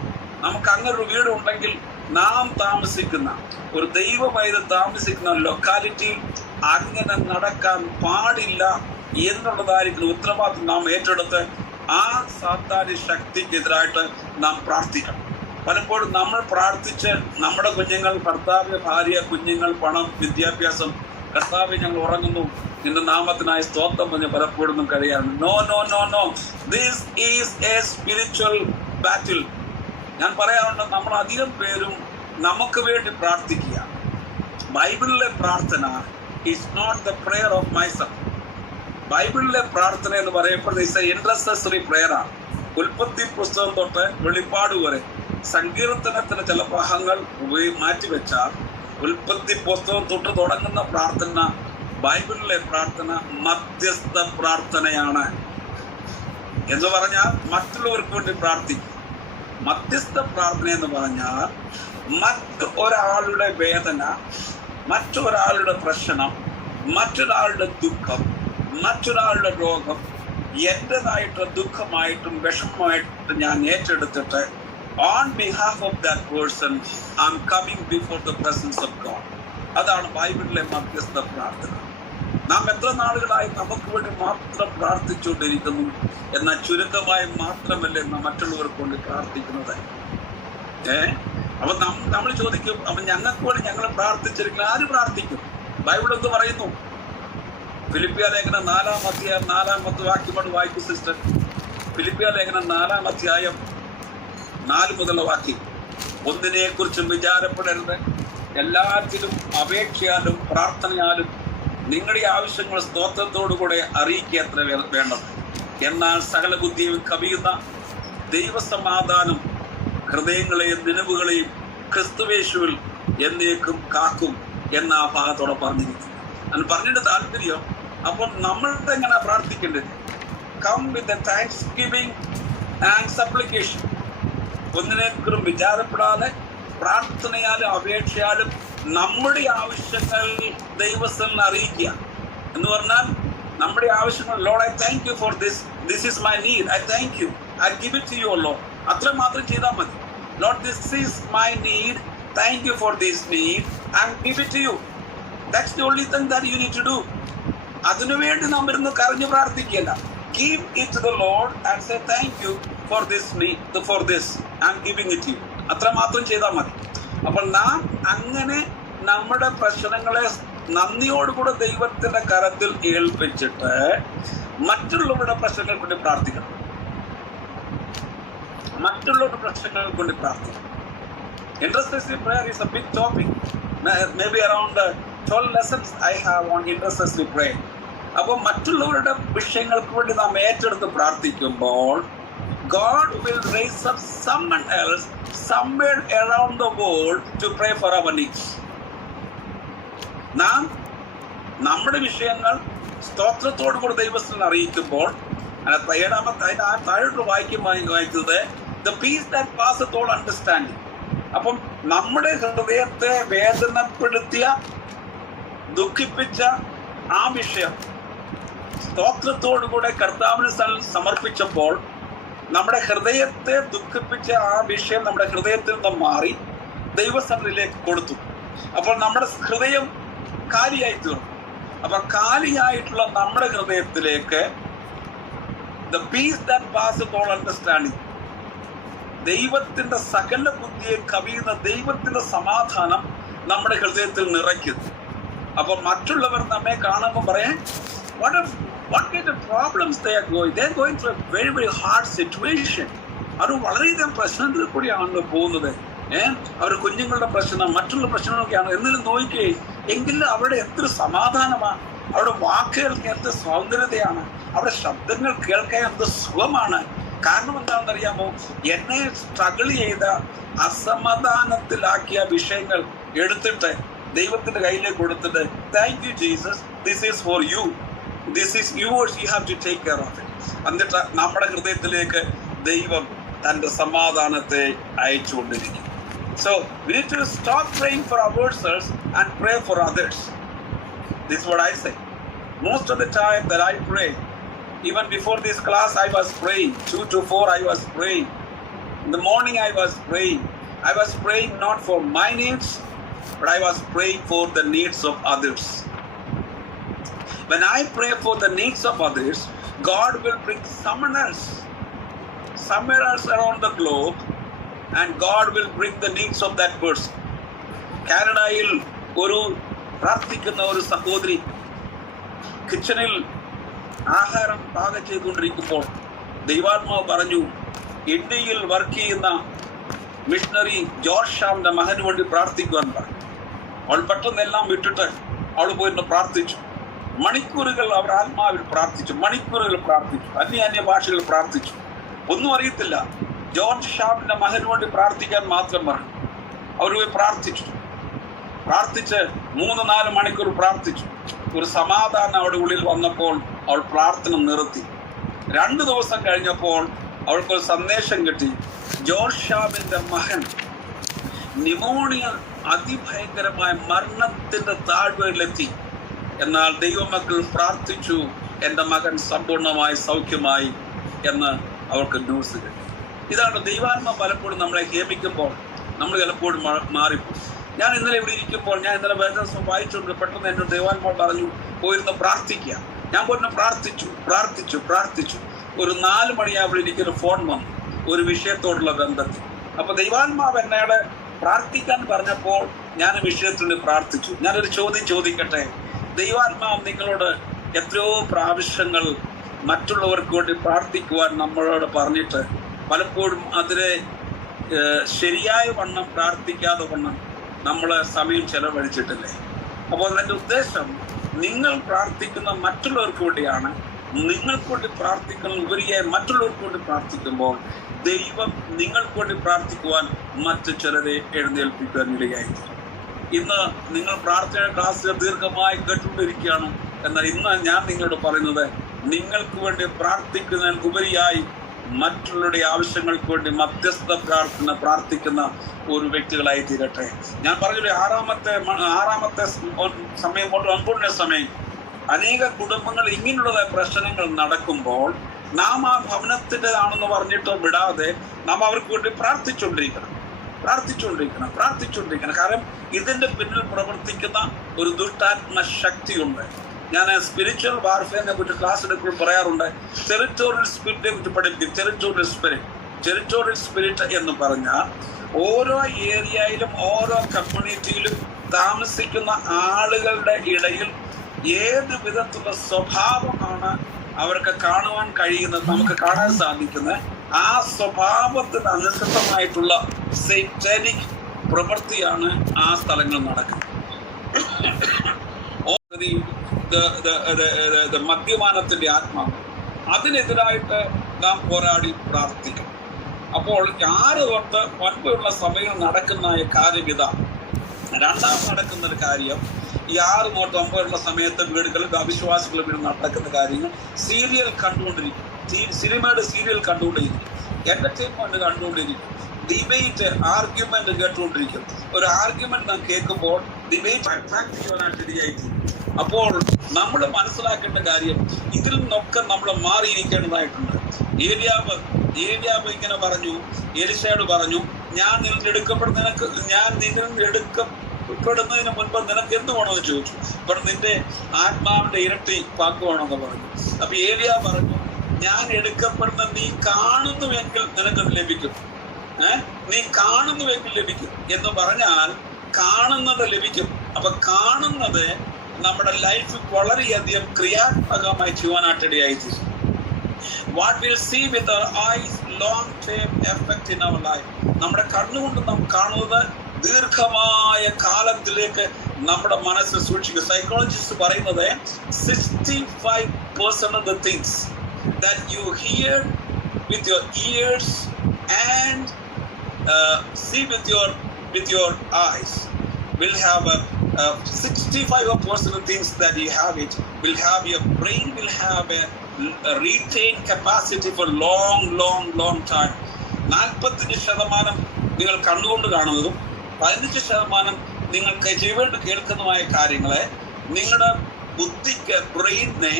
നമുക്ക് അങ്ങനൊരു വീടുണ്ടെങ്കിൽ നാം താമസിക്കുന്ന ഒരു ദൈവപൈതൽ താമസിക്കുന്ന ലൊക്കാലിറ്റിയിൽ അങ്ങനെ നടക്കാൻ പാടില്ല എന്നുള്ളതായിരിക്കും ഉത്തരവാദിത്വം നാം ഏറ്റെടുത്ത് ആ സാത്താന്യ ശക്തിക്കെതിരായിട്ട് നാം പ്രാർത്ഥിക്കണം. പലപ്പോഴും നമ്മൾ പ്രാർത്ഥിച്ച് നമ്മുടെ കുഞ്ഞുങ്ങൾ, ഭർത്താവ്, ഭാര്യ, കുഞ്ഞുങ്ങൾ, പണം, വിദ്യാഭ്യാസം, കർത്താവ് ഞങ്ങൾ ഉറങ്ങുന്നു, നിന്റെ നാമത്തിനായി സ്തോത്രം പറഞ്ഞ് പലപ്പോഴും കഴിയാറുണ്ട്. No no no no this is a spiritual battle. ഞാൻ പറയാറുണ്ട്, നമ്മൾ അധികം പേരും നമുക്ക് വേണ്ടി പ്രാർത്ഥിക്കുക. ബൈബിളിലെ പ്രാർത്ഥന is not the prayer of myself. ബൈബിളിലെ പ്രാർത്ഥന എന്ന് പറയപ്പെടുന്ന ഇന്റർസെസറി പ്രെയർ ആണ്. ഉൽപ്പത്തി പുസ്തകം തൊട്ട് വെളിപ്പാട് വരെ സങ്കീർത്തനത്തിന് ചില ഭാഗങ്ങൾ മാറ്റിവെച്ചാൽ ഉൽപ്പത്തി പുസ്തകം തൊട്ട് തുടങ്ങുന്ന പ്രാർത്ഥന, ബൈബിളിലെ പ്രാർത്ഥന മധ്യസ്ഥ പ്രാർത്ഥനയാണ്. എന്ന് പറഞ്ഞാൽ മറ്റുള്ളവർക്ക് വേണ്ടി പ്രാർത്ഥിക്കും. മധ്യസ്ഥ പ്രാർത്ഥന എന്ന് പറഞ്ഞാൽ മറ്റൊരാളുടെ വേദന, മറ്റൊരാളുടെ പ്രശ്നം, മറ്റൊരാളുടെ ദുഃഖം, മറ്റൊരാളുടെ രോഗം എൻ്റെതായിട്ട് ദുഃഖമായിട്ടും വിഷമമായിട്ടും ഞാൻ ഏറ്റെടുത്തിട്ട് on behalf of that person I'm coming before the presence of God. അതാണ് ബൈബിളിലെ മധ്യസ്ഥ പ്രാർത്ഥന. നാം എത്ര നാളുകളായി നമുക്ക് വേണ്ടി മാത്രം പ്രാർത്ഥിച്ചുകൊണ്ടിരിക്കുന്നു, എന്നാൽ ചുരുക്കമായി മാത്രമല്ലേ നാം മറ്റുള്ളവർക്ക് കൊണ്ട് പ്രാർത്ഥിക്കുന്നത്. അപ്പൊ നമ്മൾ ചോദിക്കും, അപ്പൊ ഞങ്ങൾക്ക് വേണ്ടി ഞങ്ങൾ പ്രാർത്ഥിച്ചിരിക്കുന്ന ആര് പ്രാർത്ഥിക്കും? ബൈബിൾ എന്ത് പറയുന്നു? ഫിലിപ്പിയ ലേഖനം 4-ാം അധ്യായം 4-ാമത്തെ വാക്യം വായിക്കും സിസ്റ്റർ. ഫിലിപ്പിയ ലേഖനം 4-ാം അധ്യായം 4 മുതലുള്ള വാക്യം. ഒന്നിനെക്കുറിച്ചും വിചാരപ്പെടരുത്, എല്ലാറ്റിലും അപേക്ഷയാലും പ്രാർത്ഥനയാലും നിങ്ങളുടെ ആവശ്യങ്ങൾ സ്തോത്രത്തോടുകൂടെ അറിയിക്കുക അത്ര വേണ്ടത്. എന്നാൽ സകല ബുദ്ധിയും കവിയുന്ന ദൈവസമാധാനം ഹൃദയങ്ങളെയും നിലവുകളെയും ക്രിസ്തുവേശുവിൽ എന്നേക്കും കാക്കും എന്ന ആ ഭാഗത്തോടെ പറഞ്ഞിരിക്കുന്നു. അത് പറഞ്ഞിട്ട് താല്പര്യം, അപ്പോൾ നമ്മളുടെ എങ്ങനെ പ്രാർത്ഥിക്കേണ്ടത്? Come with thanksgiving and supplication. ഒന്നിനെക്കുറിച്ചും വിചാരപ്പെടാതെ പ്രാർത്ഥനയാലും അപേക്ഷയാലും നമ്മുടെ ആവശ്യങ്ങൾ ദൈവസ്ഥലിനെ അറിയിക്കുക എന്ന് പറഞ്ഞാൽ നമ്മുടെ ആവശ്യങ്ങൾ, lord I thank you for this is my need, I thank you, I give it to you lord. അത്ര മാത്രം ചെയ്താൽ മതി. Lord this is my need, thank you for this need and give it to you. That's the only thing that you need to do. അതിനുവേണ്ടി നാം ഇരുന്ന് കരഞ്ഞു പ്രാർത്ഥിക്കുകയല്ല. Give it to the Lord and say thank you for this need, for this I'm giving it to you. അത്ര മാത്രം ചെയ്താൽ മതി. അപ്പോൾ നാം അങ്ങനെ നമ്മുടെ പ്രശ്നങ്ങളെ നന്ദിയോടുകൂടെ ദൈവത്തിന്റെ കരത്തിൽ ഏൽപ്പിച്ചിട്ട് മറ്റുള്ളവരുടെ പ്രശ്നങ്ങൾക്ക് വേണ്ടി പ്രാർത്ഥിക്കണം. മറ്റുള്ളവരുടെ പ്രശ്നങ്ങൾക്ക് വേണ്ടി പ്രാർത്ഥിക്കണം. Intercessory prayer is a big topic. Maybe around 12 lessons I have on intercessory prayer. അപ്പോൾ മറ്റുള്ളവരുടെ വിഷയങ്ങൾക്ക് വേണ്ടി നാം ഏറ്റെടുത്ത് പ്രാർത്ഥിക്കുമ്പോൾ God will raise up someone else somewhere around the world to pray for our needs. നാം നമ്മുടെ വിഷയങ്ങൾ സ്തോത്രത്തോടു കൂടി ദൈവസ്ഥലിനെ അറിയിക്കുമ്പോൾ താഴോട്ട് വായിക്കുന്നത് the peace that passeth all understanding. അപ്പം നമ്മുടെ ഹൃദയത്തെ വേദനപ്പെടുത്തിയ ദുഃഖിപ്പിച്ച ആ വിഷയം സ്തോത്രത്തോടുകൂടെ കർത്താവിന് സമർപ്പിച്ചപ്പോൾ നമ്മുടെ ഹൃദയത്തെ ദുഃഖിപ്പിച്ച ആ വിഷയം നമ്മുടെ ഹൃദയത്തിൽ നിന്ന് മാറി ദൈവസന്നിധിയിലേക്ക് കൊടുത്തു. അപ്പോൾ നമ്മുടെ ഹൃദയം കാലിയായി തീർന്നു. അപ്പൊ കാലിയായിട്ടുള്ള നമ്മുടെ ഹൃദയത്തിലേക്ക് the peace that passeth all understanding, ദൈവത്തിന്റെ സകല ബുദ്ധിയെ കവിയുന്ന ദൈവത്തിന്റെ സമാധാനം നമ്മുടെ ഹൃദയത്തിൽ നിറയ്ക്കുന്നു. അപ്പൊ മറ്റുള്ളവർ നമ്മെ കാണുമ്പോൾ പറയാൻ what kind of problems they are going? They are going through a very, very hard situation. അവർ വളരെയധികം പ്രശ്നത്തിൽ കൂടിയാണല്ലോ പോകുന്നത്. അവർ കുഞ്ഞുങ്ങളുടെ പ്രശ്നം, മറ്റുള്ള പ്രശ്നങ്ങളൊക്കെയാണ്. എന്നാലും നോക്കിയേ, എങ്കിലും അവിടെ എന്തൊരു സമാധാനമാണ്, അവിടെ വാക്കുകൾക്ക് എന്ത് സൗന്ദര്യതയാണ്, അവിടെ ശബ്ദങ്ങൾ കേൾക്കാൻ എന്ത് സുഖമാണ്. കാരണം എന്താണെന്നറിയാമോ? എന്നെ സ്ട്രഗിൾ ചെയ്ത അസമാധാനത്തിലാക്കിയ വിഷയങ്ങൾ എടുത്തിട്ട് ദൈവത്തിന്റെ കയ്യിലേക്ക് കൊടുത്തിട്ട് thank you Jesus, this is for you, this is yours, you have to take care of it. എന്നിട്ട് നമ്മുടെ ഹൃദയത്തിലേക്ക് ദൈവം തന്റെ സമാധാനത്തെ അയച്ചുകൊണ്ടിരിക്കും. So we need to stop praying for ourselves and pray for others. This is what I say. Most of the time that I pray, even before this class I was praying, 2 to 4 I was praying. In the morning I was praying. I was praying not for my needs, but I was praying for the needs of others. When I pray for the needs of others, God will bring someone else, somewhere else around the globe, and God will bring the needs of that person. കാനഡയിൽ ഒരു പ്രാർത്ഥിക്കുന്ന ഒരു സഹോദരി കിച്ചണിൽ ആഹാരം പാകം ചെയ്തുകൊണ്ടിരിക്കുമ്പോൾ ദൈവാത്മാവ് പറഞ്ഞു, ഇന്ത്യയിൽ വർക്ക് ചെയ്യുന്ന മിഷണറി ജോർജ് ഷാമിന്റെ മകന് വേണ്ടി പ്രാർത്ഥിക്കുവാൻ പറഞ്ഞു. അവൾ പെട്ടെന്ന് എല്ലാം വിട്ടിട്ട് അവൾ പോയിരുന്നു പ്രാർത്ഥിച്ചു. മണിക്കൂറുകൾ അവർ ആത്മാവിൽ പ്രാർത്ഥിച്ചു, മണിക്കൂറുകൾ പ്രാർത്ഥിച്ചു, അന്യ ഭാഷകളിൽ പ്രാർത്ഥിച്ചു. ഒന്നും അറിയത്തില്ല. ജോർജ് ഷാമിന്റെ മകന് വേണ്ടി പ്രാർത്ഥിക്കാൻ മാത്രം പറഞ്ഞു. അവർ പോയി പ്രാർത്ഥിച്ചു. 3-4 മണിക്കൂർ പ്രാർത്ഥിച്ചു. ഒരു സമാധാനം അവരുടെ ഉള്ളിൽ വന്നപ്പോൾ അവൾ പ്രാർത്ഥന നിർത്തി. 2 ദിവസം കഴിഞ്ഞപ്പോൾ അവൾക്കൊരു സന്ദേശം കിട്ടി. ജോർജ് ഷാമിന്റെ മകൻ ന്യൂമോണിയ അതിഭയങ്കരമായ മരണത്തിന്റെ താഴ്വരയിലെത്തി. എന്നാൽ ദൈവമക്കൾ പ്രാർത്ഥിച്ചു, എൻ്റെ മകൻ സമ്പൂർണ്ണമായി സൗഖ്യമായി എന്ന് അവർക്ക് ന്യൂസ് കിട്ടി. ഇതാണ് ദൈവാത്മ പലപ്പോഴും നമ്മളെ ഹേമിക്കുമ്പോൾ നമ്മൾ ചിലപ്പോഴും മാറിപ്പോകും. ഞാൻ ഇന്നലെ ഇവിടെ ഇരിക്കുമ്പോൾ, ഞാൻ ഇന്നലെ വേദവസം വായിച്ചുകൊണ്ട് പെട്ടെന്ന് എന്നോട് ദൈവാത്മാവ് പറഞ്ഞു, പോയിരുന്ന് പ്രാർത്ഥിക്കുക. ഞാൻ പോയിരുന്നു പ്രാർത്ഥിച്ചു. ഒരു 4 മണിയാകുമ്പോൾ എനിക്കൊരു ഫോൺ വന്നു, ഒരു വിഷയത്തോടുള്ള ബന്ധത്തിൽ. അപ്പൊ ദൈവാത്മാവ് എന്നോട് പ്രാർത്ഥിക്കാൻ പറഞ്ഞപ്പോൾ ഞാൻ വിഷയത്തിൽ പ്രാർത്ഥിച്ചു. ഞാനൊരു ചോദ്യം ചോദിക്കട്ടെ? ദൈവാത്മാവ് നിങ്ങളോട് എത്രയോ പ്രാവശ്യങ്ങൾ മറ്റുള്ളവർക്ക് വേണ്ടി പ്രാർത്ഥിക്കുവാൻ നമ്മളോട് പറഞ്ഞിട്ട് പലപ്പോഴും അതിനെ ശരിയായ വണ്ണം പ്രാർത്ഥിക്കാതെ വണ്ണം നമ്മൾ സമയം ചെലവഴിച്ചിട്ടില്ലേ? അപ്പോൾ അതിൻ്റെ ഉദ്ദേശം, നിങ്ങൾ പ്രാർത്ഥിക്കുന്ന മറ്റുള്ളവർക്ക് വേണ്ടിയാണ്. നിങ്ങൾക്ക് വേണ്ടി പ്രാർത്ഥിക്കുന്ന ഉപരിയായി മറ്റുള്ളവർക്ക് വേണ്ടി പ്രാർത്ഥിക്കുമ്പോൾ ദൈവം നിങ്ങൾക്ക് വേണ്ടി പ്രാർത്ഥിക്കുവാൻ മറ്റു ചിലരെ എഴുന്നേൽപ്പിക്കാൻ ഇടയായിരിക്കും. ഇന്ന് നിങ്ങൾ പ്രാർത്ഥന ക്ലാസ് ദീർഘമായി കേട്ടുകൊണ്ടിരിക്കുകയാണ്. എന്നാൽ ഇന്ന് ഞാൻ നിങ്ങളോട് പറയുന്നത്, നിങ്ങൾക്ക് വേണ്ടി പ്രാർത്ഥിക്കുന്നതിന് ഉപരിയായി മറ്റുള്ളവരുടെ ആവശ്യങ്ങൾക്ക് വേണ്ടി മധ്യസ്ഥ പ്രാർത്ഥന പ്രാർത്ഥിക്കുന്ന ഒരു വ്യക്തികളായി തീരട്ടെ. ഞാൻ പറഞ്ഞൊരു ആറാമത്തെ സമയം കൊണ്ട് 9 സമയം അനേക കുടുംബങ്ങൾ ഇങ്ങനെയുള്ള പ്രശ്നങ്ങൾ നടക്കുമ്പോൾ നാം ആ ഭവനത്തിൻ്റെതാണെന്ന് പറഞ്ഞിട്ടോ വിടാതെ നാം അവർക്ക് വേണ്ടി പ്രാർത്ഥിച്ചുകൊണ്ടിരിക്കണം. കാരണം ഇതിന്റെ പിന്നിൽ പ്രവർത്തിക്കുന്ന ഒരു ദുഷ്ടാത്മ ശക്തിയുണ്ട്. ഞാൻ സ്പിരിച്വൽ വാർഫെയറിനെ കുറിച്ച് ക്ലാസ് എടുക്കുമ്പോൾ പറയാറുണ്ട്. ടെറിറ്റോറിയൽ സ്പിരിറ്റിനെ കുറിച്ച് പഠിപ്പിക്കും. ടെറിറ്റോറിയൽ സ്പിരിറ്റ് എന്ന് പറഞ്ഞാൽ ഓരോ ഏരിയയിലും ഓരോ കമ്മ്യൂണിറ്റിയിലും താമസിക്കുന്ന ആളുകളുടെ ഇടയിൽ ഏത് വിധത്തിലുള്ള സ്വഭാവമാണ് അവർക്ക് കാണുവാൻ കഴിയുന്നത്, നമുക്ക് കാണാൻ സാധിക്കുന്നത്. ആ സ്വഭാവത്തിന് അനുസൃതമായിട്ടുള്ള സൈറ്റാനിക് പ്രവൃത്തിയാണ് ആ സ്ഥലങ്ങളിൽ നടക്കുന്നത്. മദ്യപാനത്തിന്റെ ആത്മാവ്, അതിനെതിരായിട്ട് നാം പോരാടി പ്രാർത്ഥിക്കണം. അപ്പോൾ 6 തൊട്ട് 9 സമയം നടക്കുന്ന കാര്യം ഇതാണ്. രണ്ടാമത് നടക്കുന്ന ഒരു കാര്യം, ഈ 6 തൊട്ട് 9 സമയത്ത് വീടുകളിൽ അവിശ്വാസികളുടെ വീട് നടക്കുന്ന കാര്യങ്ങൾ സീരിയൽ കണ്ടുകൊണ്ടിരിക്കും, സിനിമയുടെ സീരിയൽ കണ്ടുകൊണ്ടിരിക്കും, എന്റർടൈൻമെന്റ് കണ്ടുകൊണ്ടിരിക്കും, ഡിബേറ്റ് ആർഗ്യുമെന്റ് കേട്ടുകൊണ്ടിരിക്കും. ഒരു ആർഗ്യുമെന്റ് നാം കേൾക്കുമ്പോൾ ഡിബേറ്റ് അട്രാക്ട് ചെയ്യാനായിട്ടിരിക്കും. അപ്പോൾ നമ്മൾ മനസ്സിലാക്കേണ്ട കാര്യം, ഇതിൽ നിന്നൊക്കെ നമ്മൾ മാറിയിരിക്കേണ്ടതായിട്ടുണ്ട്. ഏലിയാവ് ഇങ്ങനെ പറഞ്ഞു, എലിശയോട് പറഞ്ഞു, ഞാൻ നിന്നിൽ എടുക്കപ്പെടുന്നതിന് മുൻപ് നിനക്ക് എന്ത് വേണമെന്ന് ചോദിച്ചു. അപ്പോൾ നിന്റെ ആത്മാവിന്റെ ഇരട്ടി പാക്കുവാണെന്ന് പറഞ്ഞു. അപ്പൊ ഏലിയ പറഞ്ഞു, ഞാൻ എടുക്കപ്പെടുന്ന നീ കാണുന്നുവെങ്കിൽ നിനക്കത് ലഭിക്കും, നീ കാണുന്നുവെങ്കിൽ ലഭിക്കും എന്ന് പറഞ്ഞാൽ കാണുന്നത് ലഭിക്കും. അപ്പൊ കാണുന്നത് നമ്മുടെ ലൈഫ് വളരെയധികം ക്രിയാത്മകമായി ചെയ്യുവാനായിട്ടിടയായി. What we'll see with our eyes, long-term effect in our life. നമ്മുടെ കണ്ണുകൊണ്ട് നാം കാണുന്നത് ദീർഘമായ കാലത്തിലേക്ക് നമ്മുടെ മനസ്സിൽ സൂക്ഷിക്കും. സൈക്കോളജിസ്റ്റ് പറയുന്നത് 65% of the things that you hear with your ears and see with your eyes will have a 65% of things that you have it will have your brain will have a retain capacity for long time. 45% നിങ്ങൾ കണ്ണുകൊണ്ട് കാണുന്നതും 15% നിങ്ങൾക്ക് ചെവികൊണ്ട് കേൾക്കുന്നതുമായ കാര്യങ്ങളെ നിങ്ങളുടെ ബുദ്ധിക്ക്, ബ്രെയിനിനെ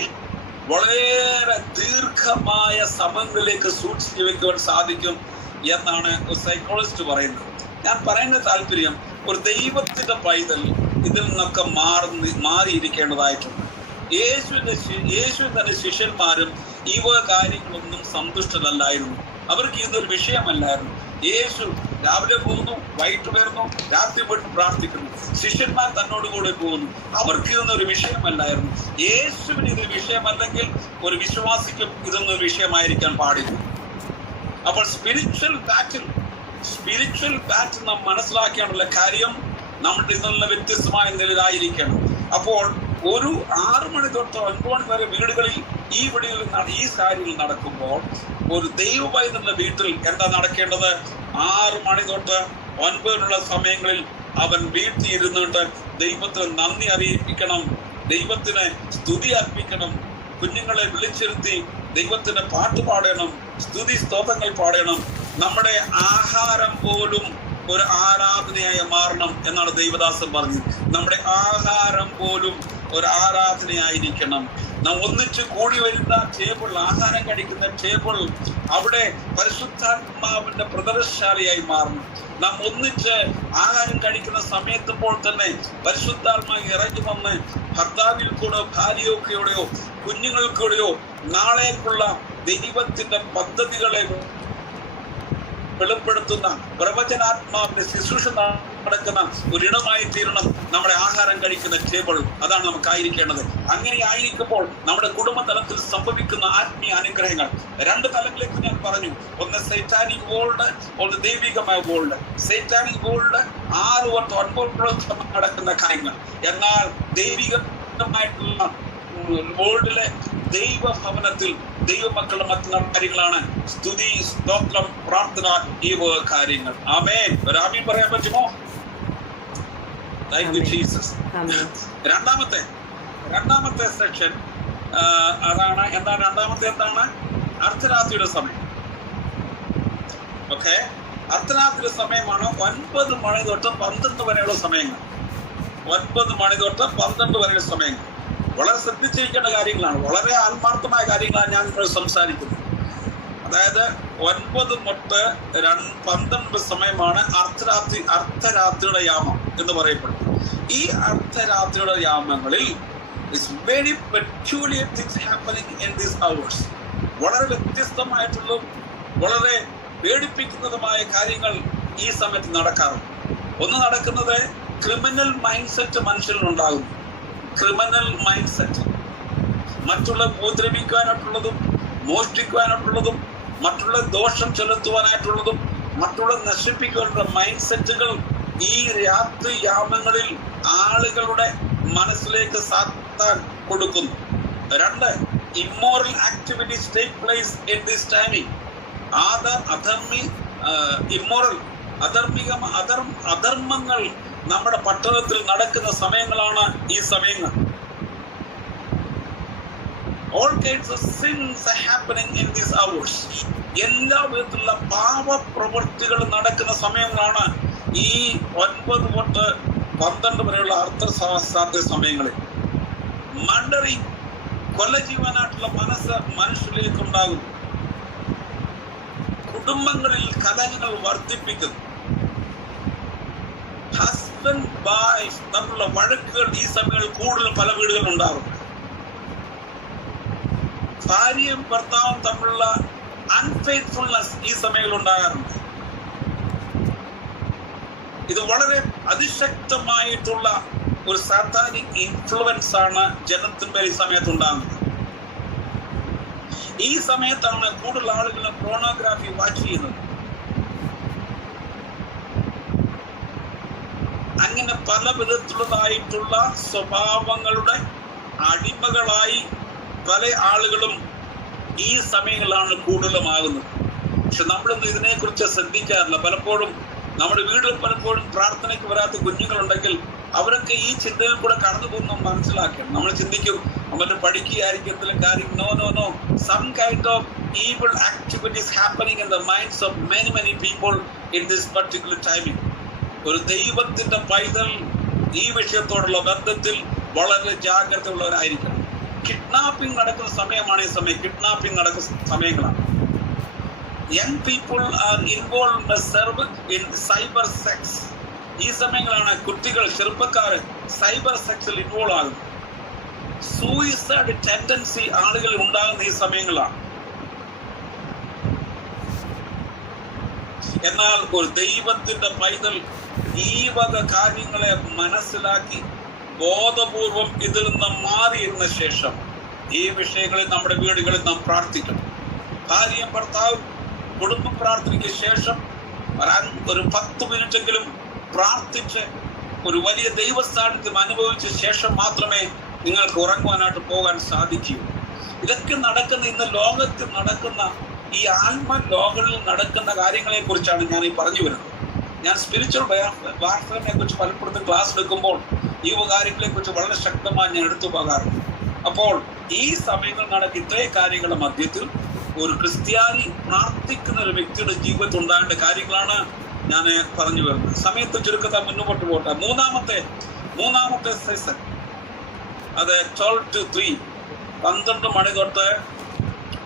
വളരെ ദീർഘമായ സമയങ്ങളിലേക്ക് സൂക്ഷിച്ചു വെക്കുവാൻ സാധിക്കും എന്നാണ് ഒരു സൈക്കോളജിസ്റ്റ് പറയുന്നത്. ഞാൻ പറയുന്ന താല്പര്യം, ഒരു ദൈവത്തിന്റെ പൈതൽ ഇതിൽ നിന്നൊക്കെ മാറിയിരിക്കേണ്ടതായിട്ടുണ്ട്. യേശുവിന്റെ തന്നെ ശിഷ്യന്മാരും ഈ വക കാര്യങ്ങളൊന്നും സന്തുഷ്ടരല്ലായിരുന്നു. അവർക്ക് ഇതൊരു വിഷയമല്ലായിരുന്നു. യേശു രാവിലെ പോകുന്നു, വൈകിട്ട് വരുന്നു, രാത്രി പോയിട്ട് പ്രാർത്ഥിക്കുന്നു. ശിഷ്യന്മാർ തന്നോടുകൂടെ പോകുന്നു. അവർക്ക് ഇതൊന്നൊരു വിഷയമല്ലായിരുന്നു. യേശുവിന് ഇതൊരു വിഷയമല്ലെങ്കിൽ ഒരു വിശ്വാസിക്കും ഇതൊന്നും ഒരു വിഷയമായിരിക്കാൻ പാടില്ല. അപ്പോൾ സ്പിരിച്വൽ ബാറ്റിൽ നാം മനസ്സിലാക്കിയാണുള്ള കാര്യം നമ്മുടെ ഇതിനുള്ള വ്യത്യസ്തമായ നിലയിലായിരിക്കണം. അപ്പോൾ ഒരു 6 മണി തൊട്ട് 9 മണി വരെ വീടുകളിൽ ഈ കാര്യങ്ങൾ നടക്കുമ്പോൾ ഒരു ദൈവപൈതലിന്റെ വീട്ടിൽ എന്താ നടക്കേണ്ടത്? 6 മണി തൊട്ട് 9 സമയങ്ങളിൽ അവൻ വീട്ടിൽ ഇരുന്നുകൊണ്ട് ദൈവത്തിന് നന്ദി അറിയിപ്പിക്കണം, ദൈവത്തിന് സ്തുതി അർപ്പിക്കണം, കുഞ്ഞുങ്ങളെ വിളിച്ചിരുത്തി ദൈവത്തിന് പാട്ട് പാടണം, സ്തുതി സ്തോത്രങ്ങൾ പാടണം. നമ്മുടെ ആഹാരം പോലും ഒരു ആരാധനയായി മാറണം എന്നാണ് ദൈവദാസൻ പറഞ്ഞത്. നമ്മുടെ ആഹാരം പോലും ഒരു ആരാധനയായിരിക്കണം. നാം ഒന്നിച്ച് കൂടി വരുന്ന ടേബിൾ, ആഹാരം കഴിക്കുന്ന ടേബിൾ, അവിടെ പരിശുദ്ധാത്മാവിന്റെ പ്രദർശനശാലയായി മാറണം. നാം ഒന്നിച്ച് ആഹാരം കഴിക്കുന്ന സമയത്തുമ്പോൾ തന്നെ പരിശുദ്ധാത്മാവ് ഇറങ്ങി വന്ന് ഭർത്താവിൽ കൂടെയോ ഭാര്യയോടെയോ കുഞ്ഞുങ്ങൾക്കൂടെയോ നാളേക്കുള്ള ദൈവത്തിന്റെ പദ്ധതികളെ വെളിപ്പെടുത്തുന്ന പ്രവചനാത്മാവിന്റെ ശുശ്രൂഷ നടക്കുന്ന ഒരിടമായി തീരണം നമ്മുടെ ആഹാരം കഴിക്കുന്ന ടേബിൾ. അതാണ് നമുക്കായിരിക്കേണ്ടത്. അങ്ങനെ ആയിരിക്കുമ്പോൾ നമ്മുടെ കുടുംബ തലത്തിൽ സംഭവിക്കുന്ന ആത്മീയ അനുഗ്രഹങ്ങൾ 2 തലങ്ങളിലേക്ക് ഞാൻ പറഞ്ഞു. ഒന്ന് സൈറ്റാനിക് വേൾഡ്, ഒന്ന് ദൈവികമായ വേൾഡ്. സൈറ്റാനിക് വേൾഡ് 6 തൊട്ട് 9 നടക്കുന്ന കാര്യങ്ങൾ. എന്നാൽ ദൈവികമായിട്ടുള്ള വേൾഡിലെ ദൈവഭവനത്തിൽ ദൈവമക്കളുടെ മറ്റു കാര്യങ്ങളാണ് സ്തുതി, സ്തോത്രം, പ്രാർത്ഥന, ഈ കാര്യങ്ങൾ. ആമേൻ. ഒരു ആമീൻ പറയാൻ പറ്റുമോ? Thank you Jesus. രണ്ടാമത്തെ സെക്ഷൻ അതാണ്. എന്താണ് രണ്ടാമത്തെ? എന്താണ്? അർദ്ധരാത്രിയുടെ സമയം. ഓക്കെ, അർദ്ധരാത്രി സമയമാണ് 9 മണി തൊട്ട് 12 വരെയുള്ള സമയങ്ങൾ. 9 മണി തൊട്ട് 12 വരെയുള്ള സമയങ്ങൾ വളരെ ശ്രദ്ധിച്ചിരിക്കേണ്ട കാര്യങ്ങളാണ്. വളരെ ആത്മാർത്ഥമായ കാര്യങ്ങളാണ് ഞാൻ നിങ്ങൾ സംസാരിക്കുന്നത്. അതായത് 9 തൊട്ട് 12 സമയമാണ് അർദ്ധരാത്രിയുടെ യാമം എന്ന് പറയപ്പെടുന്നത്. ഈ അർദ്ധരാത്രിയുടെ യാമങ്ങളിൽ very peculiar things happening in these hours. വളരെ വ്യത്യസ്തമായിട്ടുള്ളതും വളരെ പേടിപ്പിക്കുന്നതുമായ കാര്യങ്ങൾ ഈ സമയത്ത് നടക്കാറുണ്ട്. ഒന്ന് നടക്കുന്നത്, ക്രിമിനൽ മൈൻഡ് സെറ്റ് മനുഷ്യനുണ്ടാകുന്നു. ക്രിമിനൽ മൈൻഡ് സെറ്റ്, മറ്റുള്ള ഉപദ്രവിക്കാനായിട്ടുള്ളതും മോഷ്ടിക്കുവാനായിട്ടുള്ളതും മറ്റുള്ള ദോഷം ചെലുത്തുവാനായിട്ടുള്ളതും മറ്റുള്ള നശിപ്പിക്കാനുള്ള മൈൻഡ് സെറ്റുകൾ ഈ രാത്രി യാമങ്ങളിൽ ആളുകളുടെ മനസ്സിലേക്ക് സാത്താൻ കൊടുക്കുന്നു. 2, immoral activities take place in this timing. അധർമ്മങ്ങൾ നമ്മുടെ പട്ടണത്തിൽ നടക്കുന്ന സമയങ്ങളാണ് ഈ സമയങ്ങൾ. All kinds of sins are happening in these hours. എല്ലാ വിധത്തിലുള്ള പാപപ്രവൃത്തികൾ നടക്കുന്ന സമയങ്ങളാണ് ഈ 9 തൊട്ട് 12 വരെയുള്ള അർദ്ധസാധ്യ സമയങ്ങളിൽ. മർഡറിങ്, കൊല ചെയ്യുവാനായിട്ടുള്ള മനസ്സ് മനുഷ്യരിലേക്ക് ഉണ്ടാകുന്നു. കുടുംബങ്ങളിൽ കലഹങ്ങൾ വർദ്ധിപ്പിക്കുന്നു. ഹസ്ബൻഡ് വൈഫ് തമ്മിലുള്ള വഴക്കുകൾ ഈ സമയങ്ങളിൽ കൂടുതൽ പല വീടുകളിൽ ഉണ്ടാകുന്നു. ഭാര്യയും ഭർത്താവും തമ്മിലുള്ള അൺഫെയ്ത്ത്ഫുൾനെസ് ഈ സമയങ്ങളിൽ ഉണ്ടാകാറുണ്ട്. ഇത് വളരെ അതിശക്തമായിട്ടുള്ള ഒരു സാത്താനിക് ഇൻഫ്ലുവൻസ് ആണ് ജനത്തിന്മേൽ ഈ സമയത്ത് ഉണ്ടാകുന്നത്. ഈ സമയത്താണ് കൂടുതൽ ആളുകൾ പോർണോഗ്രാഫി വാച്ച് ചെയ്യുന്നത്. അങ്ങനെ പല വിധത്തിലുള്ളതായിട്ടുള്ള സ്വഭാവങ്ങളുടെ അടിമകളായി പല ആളുകളും ഈ സമയങ്ങളിലാണ് കൂടുതലുമാകുന്നത്. പക്ഷെ നമ്മളൊന്നും ഇതിനെക്കുറിച്ച് ശ്രദ്ധിക്കാറില്ല. പലപ്പോഴും നമ്മുടെ വീട്ടിൽ പലപ്പോഴും പ്രാർത്ഥനയ്ക്ക് വരാത്ത കുഞ്ഞുങ്ങളുണ്ടെങ്കിൽ അവരൊക്കെ ഈ ചിന്തയിൽ കൂടെ കടന്നു പോകുന്ന മനസ്സിലാക്കണം. നമ്മൾ ചിന്തിക്കും അവര് പഠിക്കുകയായിരിക്കും എന്തെങ്കിലും കാര്യം. No. Some kind of evil activities happening in the minds of many people in this particular timing. ഒരു ദൈവത്തിന്റെ പൈതൽ ഈ വിഷയത്തോടുള്ള ബന്ധത്തിൽ വളരെ ജാഗ്രത ഉള്ളവരായിരിക്കണം. കിഡ്നാപ്പിംഗ് നടക്കുന്ന സമയമാണ് ഈ സമയം. കിഡ്നാപ്പിംഗ് നടക്കുന്ന സമയങ്ങളാണ്. Young people are involve in cyber sex. ഈ സമയങ്ങളാണ് കുട്ടികൾ, ചെറുപ്പക്കാർ സൈബർ സെക്സിൽ ഇൻവോൾവ് ആകുന്നത്. സൂയിസൈഡ് ടെൻഡൻസി ആളുകളിൽ ഉണ്ടാകുന്ന ഈ സമയങ്ങളാണ്. എന്നാൽ ഒരു ദൈവത്തിന്റെ പൈതൽ ഈ വക കാര്യങ്ങളെ മനസ്സിലാക്കി ബോധപൂർവം ഇതിൽ നിന്ന് മാറിയിരുന്ന ശേഷം ഈ വിഷയങ്ങളിൽ നമ്മുടെ വീടുകളിൽ നാം പ്രാർത്ഥിക്കണം. ഭാര്യയും ഭർത്താവും കുടുംബ പ്രാർത്ഥനയ്ക്ക് ശേഷം ഒരു 10 മിനിറ്റെങ്കിലും പ്രാർത്ഥിച്ച് ഒരു വലിയ ദൈവസാന്നിധ്യം അനുഭവിച്ച ശേഷം മാത്രമേ നിങ്ങൾക്ക് ഉറങ്ങുവാനായിട്ട് പോകാൻ സാധിക്കൂ. ഇതൊക്കെ നടക്കുന്ന ഇന്ന് ലോകത്തിൽ നടക്കുന്ന ഈ ലോകങ്ങളിൽ നടക്കുന്ന കാര്യങ്ങളെ കുറിച്ചാണ് ഞാൻ ഈ പറഞ്ഞു വരുന്നത്. ഞാൻ സ്പിരിച്വൽ വാർത്തകളെ കുറിച്ച് പലപ്പോഴും ക്ലാസ് എടുക്കുമ്പോൾ ഈ കാര്യങ്ങളെ കുറിച്ച് വളരെ ശക്തമായി ഞാൻ എടുത്തു പോകാറുണ്ട്. അപ്പോൾ ഈ സമയങ്ങൾ നടക്കുന്ന ഇത്രയും കാര്യങ്ങളുടെ മധ്യത്തിൽ ഒരു ക്രിസ്ത്യാനി പ്രാർത്ഥിക്കുന്ന ഒരു വ്യക്തിയുടെ ജീവിതത്തിൽ ഉണ്ടാകേണ്ട കാര്യങ്ങളാണ് ഞാൻ പറഞ്ഞു വരുന്നത്. സമയത്ത് ചുരുക്കത്തെ മുന്നോട്ട് പോട്ടെ. മൂന്നാമത്തെ സെഷൻ, അത് 12 to 3, 12 മണി തൊട്ട്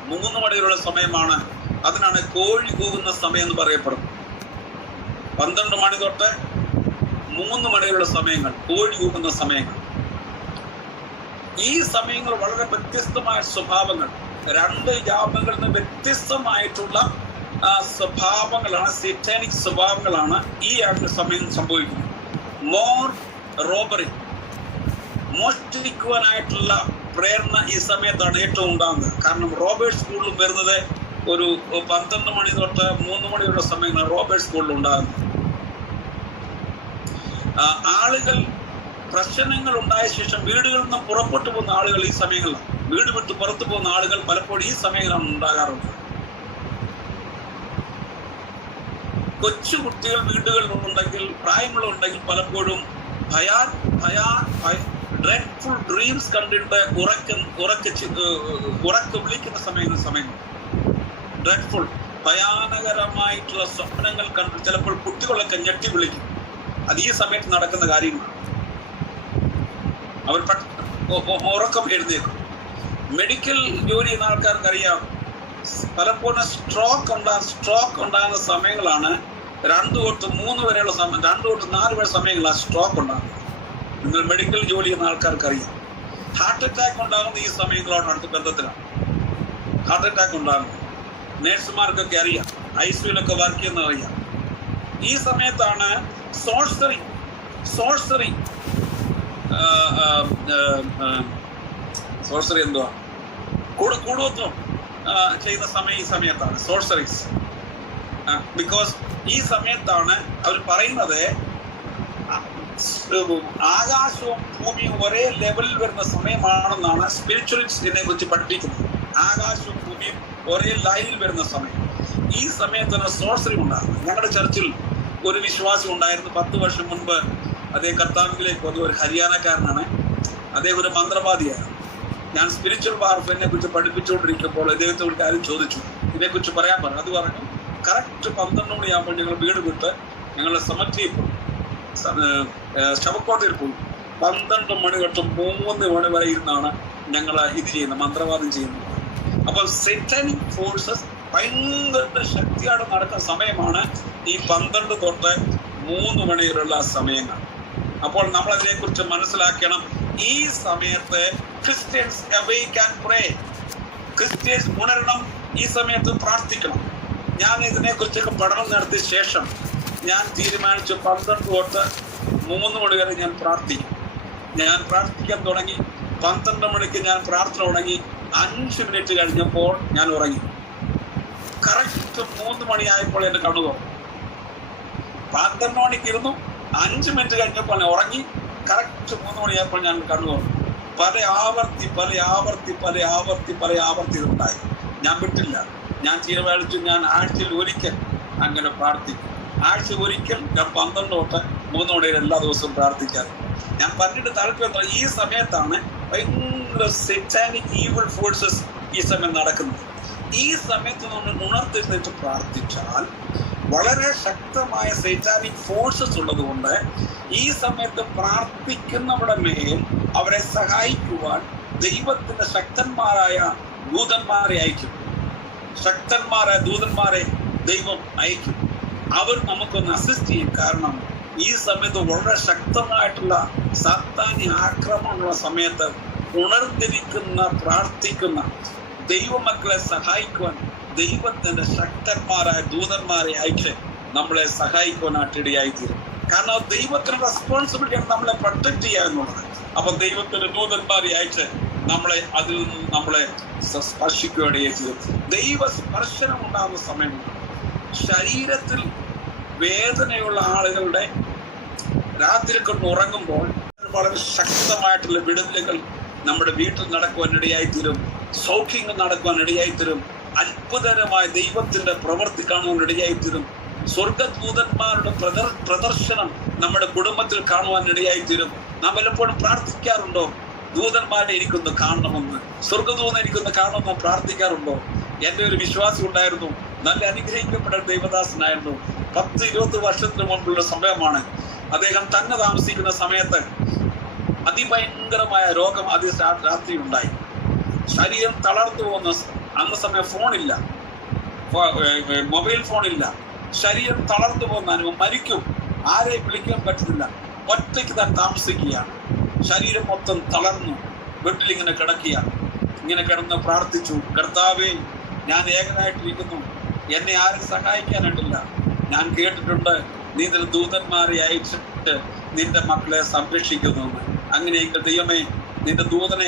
3 മണി വരെയുള്ള സമയമാണ്. അതിനാണ് കോഴി കൂകുന്ന സമയം എന്ന് പറയപ്പെടുന്നത്. 12 മണി തൊട്ട് 3 മണി വരെയുള്ള സമയങ്ങൾ കോഴി കൂകുന്ന സമയങ്ങൾ. ഈ സമയങ്ങൾ വളരെ വ്യത്യസ്തമായ സ്വഭാവങ്ങൾ, 2 യാമങ്ങളിൽ നിന്ന് വ്യത്യസ്തമായിട്ടുള്ള സ്വഭാവങ്ങളാണ്, സിറ്റാനിക് സ്വഭാവങ്ങളാണ് ഈ സമയം സംഭവിക്കുന്നത്. മോർ റോബറി, മോഷ്ടിക്കുവാനായിട്ടുള്ള പ്രേരണ ഈ സമയത്താണ് ഏറ്റവും ഉണ്ടാകുന്നത്. കാരണം റോബേർട്ട് സ്കൂളിൽ വരുന്നത് ഒരു 12 മണി തൊട്ട് 3 മണിയുള്ള സമയങ്ങൾ റോബേർട്ട് സ്കൂളിൽ ഉണ്ടാകുന്നത്. ആളുകൾ പ്രശ്നങ്ങൾ ഉണ്ടായ ശേഷം വീടുകളിൽ നിന്ന് പുറപ്പെട്ടു പോകുന്ന ആളുകൾ ഈ സമയങ്ങളിലാണ്. വീട് വിട്ട് പുറത്തു പോകുന്ന ആളുകൾ പലപ്പോഴും ഈ സമയങ്ങളാണ് ഉണ്ടാകാറുള്ളത്. കൊച്ചു കുട്ടികൾ വീടുകളിലുണ്ടെങ്കിൽ, പ്രായങ്ങളുണ്ടെങ്കിൽ പലപ്പോഴും ഡ്രെഡ്ഫുൾ ഡ്രീംസ് കണ്ടിട്ട് ഉറക്ക വിളിക്കുന്ന സമയങ്ങൾ. ഡ്രെഡ്ഫുൾ ഭയാനകരമായിട്ടുള്ള സ്വപ്നങ്ങൾ കണ്ടു. ചിലപ്പോൾ കുട്ടികളൊക്കെ ഞെട്ടി വിളിക്കും. അത് ഈ സമയത്ത് നടക്കുന്ന കാര്യങ്ങളാണ്. അവർ ഉറക്കം എഴുന്നേക്കും. മെഡിക്കൽ ജോലി ചെയ്യുന്ന ആൾക്കാർക്ക് അറിയാം, പലപ്പോഴും സ്ട്രോക്ക് ഉണ്ടാകുന്ന സമയങ്ങളാണ് 2 തൊട്ട് 3 വരെയുള്ള 2 തൊട്ട് 4 വരെ സമയങ്ങളാണ് സ്ട്രോക്ക് ഉണ്ടാകുന്നത്. നിങ്ങൾ മെഡിക്കൽ ജോലി ചെയ്യുന്ന ആൾക്കാർക്ക് അറിയാം. ഹാർട്ട് അറ്റാക്ക് ഉണ്ടാകുന്ന ഈ സമയങ്ങളോട് അടുത്ത ബന്ധത്തിലാണ് ഹാർട്ട് അറ്റാക്ക് ഉണ്ടാകുന്നത്. നേഴ്സുമാർക്കൊക്കെ അറിയാം, ICUലൊക്കെ വർക്ക് ചെയ്യുന്നത് അറിയാം. ഈ സമയത്താണ് സോഴ്സറി എന്തുവാ കൂടുതലും ചെയ്യുന്ന ഈ സമയത്താണ് സോഴ്സറീസ്. ബിക്കോസ് ഈ സമയത്താണ് അവർ പറയുന്നത് ആകാശവും ഭൂമിയും ഒരേ ലെവലിൽ വരുന്ന സമയമാണെന്നാണ് സ്പിരിച്വലിസ്റ്റ് ഇതിനെ കുറിച്ച് പഠിപ്പിക്കുന്നത്. ആകാശവും ഭൂമിയും ഒരേ ലൈനിൽ വരുന്ന സമയം. ഈ സമയത്താണ് സോഴ്സറി ഉണ്ടാകുന്നത്. ഞങ്ങളുടെ ചർച്ചിൽ ഒരു വിശ്വാസം ഉണ്ടായിരുന്നു 10 വർഷം മുൻപ്. അദ്ദേഹം കർത്താവിലേക്ക് വന്നു. ഒരു ഹരിയാനക്കാരനാണ്. അദ്ദേഹം ഒരു മന്ത്രവാദിയായിരുന്നു. ഞാൻ സ്പിരിച്വൽ വാർഫെറിനെ കുറിച്ച് പഠിപ്പിച്ചുകൊണ്ടിരിക്കുമ്പോൾ അദ്ദേഹത്തെ ഒരു കാര്യം ചോദിച്ചു, ഇതിനെക്കുറിച്ച് പറയാൻ പറഞ്ഞു. അത് പറഞ്ഞു, കറക്റ്റ് 12 മണിയാകുമ്പോൾ ഞങ്ങൾ വീട് വിട്ട് ഞങ്ങളുടെ സെമറ്ററിയിൽ പോയി, ശവക്കോട്ടയിൽ പോയി. 12 മണി തൊട്ട് 3 മണി വരെ ഇരുന്നാണ് ഞങ്ങൾ ഇത് ചെയ്യുന്നത്, മന്ത്രവാദം ചെയ്യുന്നത്. അപ്പോൾ സെറ്റാനിക് ഫോഴ്സസ് ഭയങ്കര ശക്തിയോടെ നടക്കുന്ന സമയമാണ് ഈ 12 തൊട്ട് 3 മണി വരെയുള്ള സമയങ്ങൾ. അപ്പോൾ നമ്മൾ അതിനെക്കുറിച്ച് മനസ്സിലാക്കണം. ഈ സമയത്ത് Christians awake and pray. Christians ഉണരണം, ഈ സമയത്ത് പ്രാർത്ഥിക്കണം. ഞാൻ ഇതിനെക്കുറിച്ചൊക്കെ പഠനം നടത്തിയ ശേഷം ഞാൻ തീരുമാനിച്ചു 12 തൊട്ട് 3 മണി വരെ ഞാൻ പ്രാർത്ഥിക്കും. ഞാൻ പ്രാർത്ഥിക്കാൻ തുടങ്ങി. 12 മണിക്ക് ഞാൻ പ്രാർത്ഥന തുടങ്ങി. 5 മിനിറ്റ് കഴിഞ്ഞപ്പോൾ ഞാൻ ഉറങ്ങി. കറക്റ്റ് 3 മണിയായപ്പോൾ എൻ്റെ കണ്ണു തുറന്നു. 12 മണിക്ക് ഇരുന്നു, 5 മിനിറ്റ് കഴിഞ്ഞപ്പോൾ ഞാൻ ഉറങ്ങി. കറക്റ്റ് 3 മണിയായപ്പോൾ ഞാൻ കണ്ണു തുറന്നു. പല ആവർത്തി ഉണ്ടായി. ഞാൻ വിട്ടില്ല. ഞാൻ തീരുമാനിച്ചു, ഞാൻ ആഴ്ചയിൽ ഒരിക്കൽ അങ്ങനെ പ്രാർത്ഥിക്കും. ആഴ്ച ഒരിക്കൽ ഞാൻ 12 തൊട്ട് 3 മണി വരെ എല്ലാ ദിവസവും പ്രാർത്ഥിക്കാറ്. ഞാൻ പറഞ്ഞിട്ട് താല്പര്യം, ഈ സമയത്താണ് ഭയങ്കര സെറ്റാനിക് ഈവിൾ ഫോഴ്സസ് ഈ സമയം നടക്കുന്നത്. ഈ സമയത്ത് നമ്മൾ ഉണർത്തിരുന്നിട്ട് പ്രാർത്ഥിച്ചാൽ വളരെ ശക്തമായ സെറ്റാനിക് ഫോഴ്സസ് ഉള്ളതുകൊണ്ട് ഈ സമയത്ത് പ്രാർത്ഥിക്കുന്നവരുടെ മേൽ അവരെ സഹായിക്കുവാൻ ദൈവത്തിന്റെ ശക്തന്മാരായ ദൂതന്മാരെ അയക്കും. ശക്തന്മാരായ ദൂതന്മാരെ ദൈവം അയക്കും. അവർ നമുക്കൊന്ന് അസിസ്റ്റ് ചെയ്യും. കാരണം ഈ സമയത്ത് വളരെ ശക്തമായിട്ടുള്ള സാത്താന്യ ആക്രമണമുള്ള സമയത്ത് ഉണർന്നിരിക്കുന്ന പ്രാർത്ഥിക്കുന്ന ദൈവമക്കളെ സഹായിക്കുവാൻ ദൈവത്തിന്റെ ശക്തന്മാരായ ദൂതന്മാരെ അയച്ച് നമ്മളെ സഹായിക്കുവാനായിട്ട് ഇടയായിത്തീരും. കാരണം ദൈവത്തിന്റെ റെസ്പോൺസിബിലിറ്റിയാണ് നമ്മളെ പ്രൊട്ടക്ട് ചെയ്യുക എന്നുള്ളത്. അപ്പൊ ദൈവത്തിന്റെ ദൂതന്മാരെ അയച്ച് നമ്മളെ അതിൽ നിന്ന് നമ്മളെ സ്പർശിക്കുകയാണെങ്കിൽ ദൈവ സ്പർശനം ഉണ്ടാകുന്ന സമയം ശരീരത്തിൽ വേദനയുള്ള ആളുകളുടെ രാത്രി കൊണ്ട് ഉറങ്ങുമ്പോൾ വളരെ ശക്തമായിട്ടുള്ള വിടുതലുകൾ നമ്മുടെ വീട്ടിൽ നടക്കുവാൻ ഇടയായിത്തീരും. സൗഖ്യങ്ങൾ നടക്കുവാൻ ഇടയായിത്തീരും. അത്ഭുതകരമായ ദൈവത്തിന്റെ പ്രവൃത്തി കാണുവാൻ ഇടയായിത്തീരും. സ്വർഗദൂതന്മാരുടെ പ്രദർശനം നമ്മുടെ കുടുംബത്തിൽ കാണുവാൻ ഇടയായിത്തീരും. നാം പലപ്പോഴും പ്രാർത്ഥിക്കാറുണ്ടോ, ദൂതന്മാരെ എനിക്കൊന്ന് കാണണമെന്ന്, സ്വർഗദൂതൻ എനിക്കൊന്ന് കാണണമെന്ന് പ്രാർത്ഥിക്കാറുണ്ടോ? എൻ്റെ ഒരു വിശ്വാസം ഉണ്ടായിരുന്നു, നല്ല അനുഗ്രഹിക്കപ്പെട്ട ദൈവദാസനായിരുന്നു. 10-20 വർഷത്തിന് മുൻപുള്ള സമയമാണ്. അദ്ദേഹം തന്നെ താമസിക്കുന്ന സമയത്ത് അതിഭയങ്കരമായ രോഗം രാത്രി ഉണ്ടായി. ശരീരം തളർന്നു പോകുന്ന അന്ന് സമയം ഫോണില്ല, മൊബൈൽ ഫോണില്ല. ശരീരം തളർന്നു പോകുന്ന അനുഭവം, മരിക്കും, ആരെയും വിളിക്കാൻ പറ്റുന്നില്ല, ഒറ്റയ്ക്ക് താൻ താമസിക്കുകയാണ്. ശരീരം മൊത്തം തളർന്നു, വീട്ടിലിങ്ങനെ കിടക്കുകയാണ്. ഇങ്ങനെ കിടന്ന് പ്രാർത്ഥിച്ചു, കർത്താവേ, ഞാൻ ഏകനായിട്ടിരിക്കുന്നു, എന്നെ ആരും സഹായിക്കാനായിട്ടില്ല. ഞാൻ കേട്ടിട്ടുണ്ട് നീ നിന്റെ ദൂതന്മാരെ അയച്ചിട്ട് നിന്റെ മക്കളെ സംരക്ഷിക്കുന്നുവെന്ന്. അങ്ങനെയെങ്കിൽ ദൈവമേ, നിന്റെ ദൂതനെ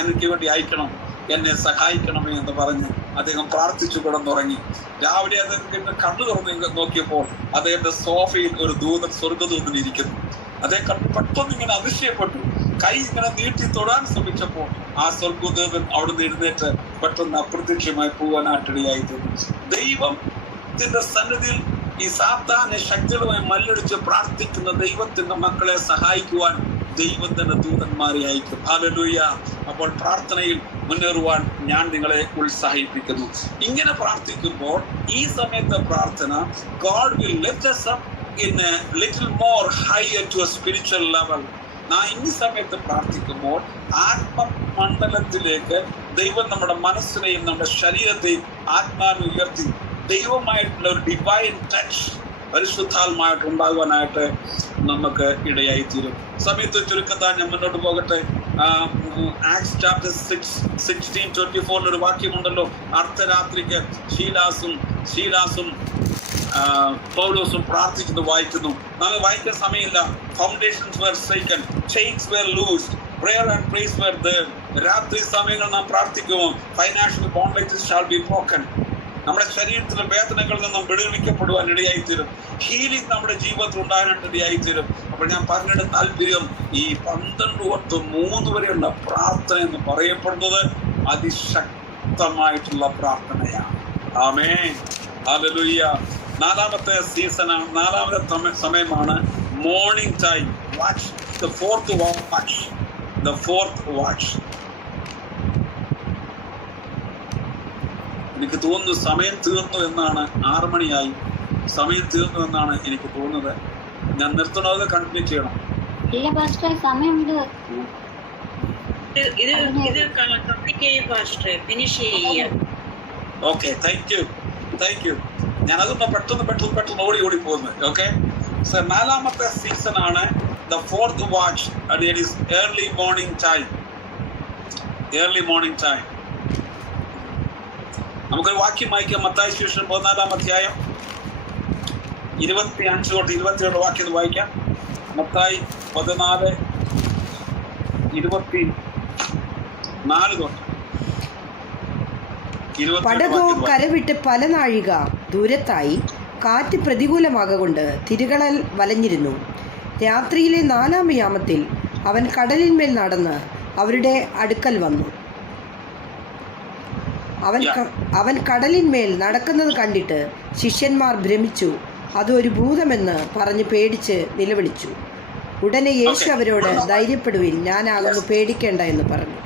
എനിക്ക് വേണ്ടി അയക്കണം, എന്നെ സഹായിക്കണമേ എന്ന് പറഞ്ഞ് അദ്ദേഹം പ്രാർത്ഥിച്ചു കിടന്നുറങ്ങി. രാവിലെ അദ്ദേഹത്തിന്റെ കണ്ണു തുറന്ന് നോക്കിയപ്പോൾ അദ്ദേഹത്തിന്റെ സോഫയിൽ ഒരു സ്വർഗദൂതൻ ഇരിക്കുന്നു. അദ്ദേഹം കണ്ടു, പെട്ടെന്ന് ഇങ്ങനെ അതിശയപ്പെട്ടു. കൈ ഇങ്ങനെ നീട്ടി തൊടാൻ ശ്രമിച്ചപ്പോൾ ആ സ്വർഗദൂതൻ അവിടുന്ന് എഴുന്നേറ്റ് പെട്ടെന്ന് അപ്രത്യക്ഷമായി പോകാനായിട്ടിടയായി തീർന്നു. ദൈവത്തിന്റെ സന്നിധിയിൽ ഈ സാത്താനെ ശക്തികളുമായി മല്ലടിച്ച് പ്രാർത്ഥിക്കുന്ന ദൈവത്തിന്റെ മക്കളെ സഹായിക്കുവാൻ ദൈവത്തിന്റെ ദൂതന്മാരെ അയക്കും. ഹല്ലേലൂയ. അപ്പോൾ പ്രാർത്ഥനയിൽ മുന്നേറുവാൻ ഞാൻ നിങ്ങളെ ഉത്സാഹിപ്പിക്കുന്നു. ഇങ്ങനെ പ്രാർത്ഥിക്കുമ്പോൾ ഈ സമയത്തെ പ്രാർത്ഥന God will lift us up in a little more higher to a spiritual level. നാം ഈ സമയത്ത് പ്രാർത്ഥിക്കുമ്പോൾ ആത്മമണ്ഡലത്തിലേക്ക് ദൈവം നമ്മുടെ മനസ്സിനെയും നമ്മുടെ ശരീരത്തെയും ആത്മാവിനെ ഉയർത്തി ദൈവമായിട്ടുള്ള ഒരു ഡിവൈൻ ടച്ച് പരിശുദ്ധാത്മായിട്ട് ഉണ്ടാകുവാനായിട്ട് നമുക്ക് ഇടയായിത്തീരും. സമയത്ത് ചുരുക്കത്താൻ ഞാൻ മുന്നോട്ട് പോകട്ടെ. ആക്ട്സ് ചാപ്റ്റർ 16:24 ഒരു വാക്യമുണ്ടല്ലോ, അർദ്ധരാത്രിക്ക് ശീലാസും പൗലോസും പ്രാർത്ഥിക്കുന്നു വായിക്കുന്നു. നമുക്ക് വായിക്കാൻ സമയമില്ല. Foundations were shaken, chains were loosed, prayer and praise were there. രാത്രി സമയങ്ങൾ നാം പ്രാർത്ഥിക്കുമോ financial bondages shall be broken. നമ്മുടെ ശരീരത്തിലെ വേദനകളിൽ നിന്നും വിടുവിക്കപ്പെടുവാൻ ഇടയായിത്തീരും. ഹീലിംഗ് നമ്മുടെ ജീവിതത്തിൽ ഉണ്ടാകാനായിട്ട് ഇടയായിത്തീരും. അപ്പോൾ ഞാൻ പറഞ്ഞിട്ട് താല്പര്യം, ഈ 12 തൊട്ട് 3 വരെയുള്ള പ്രാർത്ഥന എന്ന് പറയപ്പെടുന്നത് അതിശക്തമായിട്ടുള്ള പ്രാർത്ഥനയാണ്. ആമേൻ, ഹല്ലേലൂയ. നാലാമത്തെ സീസണാണ്, നാലാമത്തെ സമയമാണ് morning time. Watch, the fourth watch. എനിക്ക് തോന്നുന്നു സമയം തീർന്നു എന്നാണ്. 6 മണിയായി, സമയം തീർന്നു എന്നാണ് എനിക്ക് തോന്നുന്നത്. ഞാൻ നിർത്തണത് കണ്ടിന്യൂ ചെയ്യണം. Okay, thank you. ഞാനതൊന്ന് പെട്ടെന്ന് ഓടി പോകുന്നത്. ഓക്കെ, സോ നാലാമത്തെ സീസൺ ആണ് the fourth watch, and it is early morning time. നമുക്കൊരു വാക്യം വായിക്കാം. മത്തായി സുവിശേഷം 14-ാം അധ്യായം 25 തൊട്ട് 27 വാക്യം വായിക്കാം. മത്തായി 14:24 തൊട്ട് പടകോ കരവിട്ട് പല നാഴിക ദൂരത്തായി കാറ്റ് പ്രതികൂലമാകൊണ്ട് തിരുകളൽ വലഞ്ഞിരുന്നു. രാത്രിയിലെ 4-ാം യാമത്തിൽ അവൻ കടലിന്മേൽ നടന്ന് അവരുടെ അടുക്കൽ വന്നു. അവൻ കടലിന്മേൽ നടക്കുന്നത് കണ്ടിട്ട് ശിഷ്യന്മാർ ഭ്രമിച്ചു. അതൊരു ഭൂതമെന്ന് പറഞ്ഞ് പേടിച്ച് നിലവിളിച്ചു. ഉടനെ യേശു അവരോട്, ധൈര്യപ്പെടുവിൻ, ഞാനാകുന്നു, പേടിക്കേണ്ട എന്ന് പറഞ്ഞു.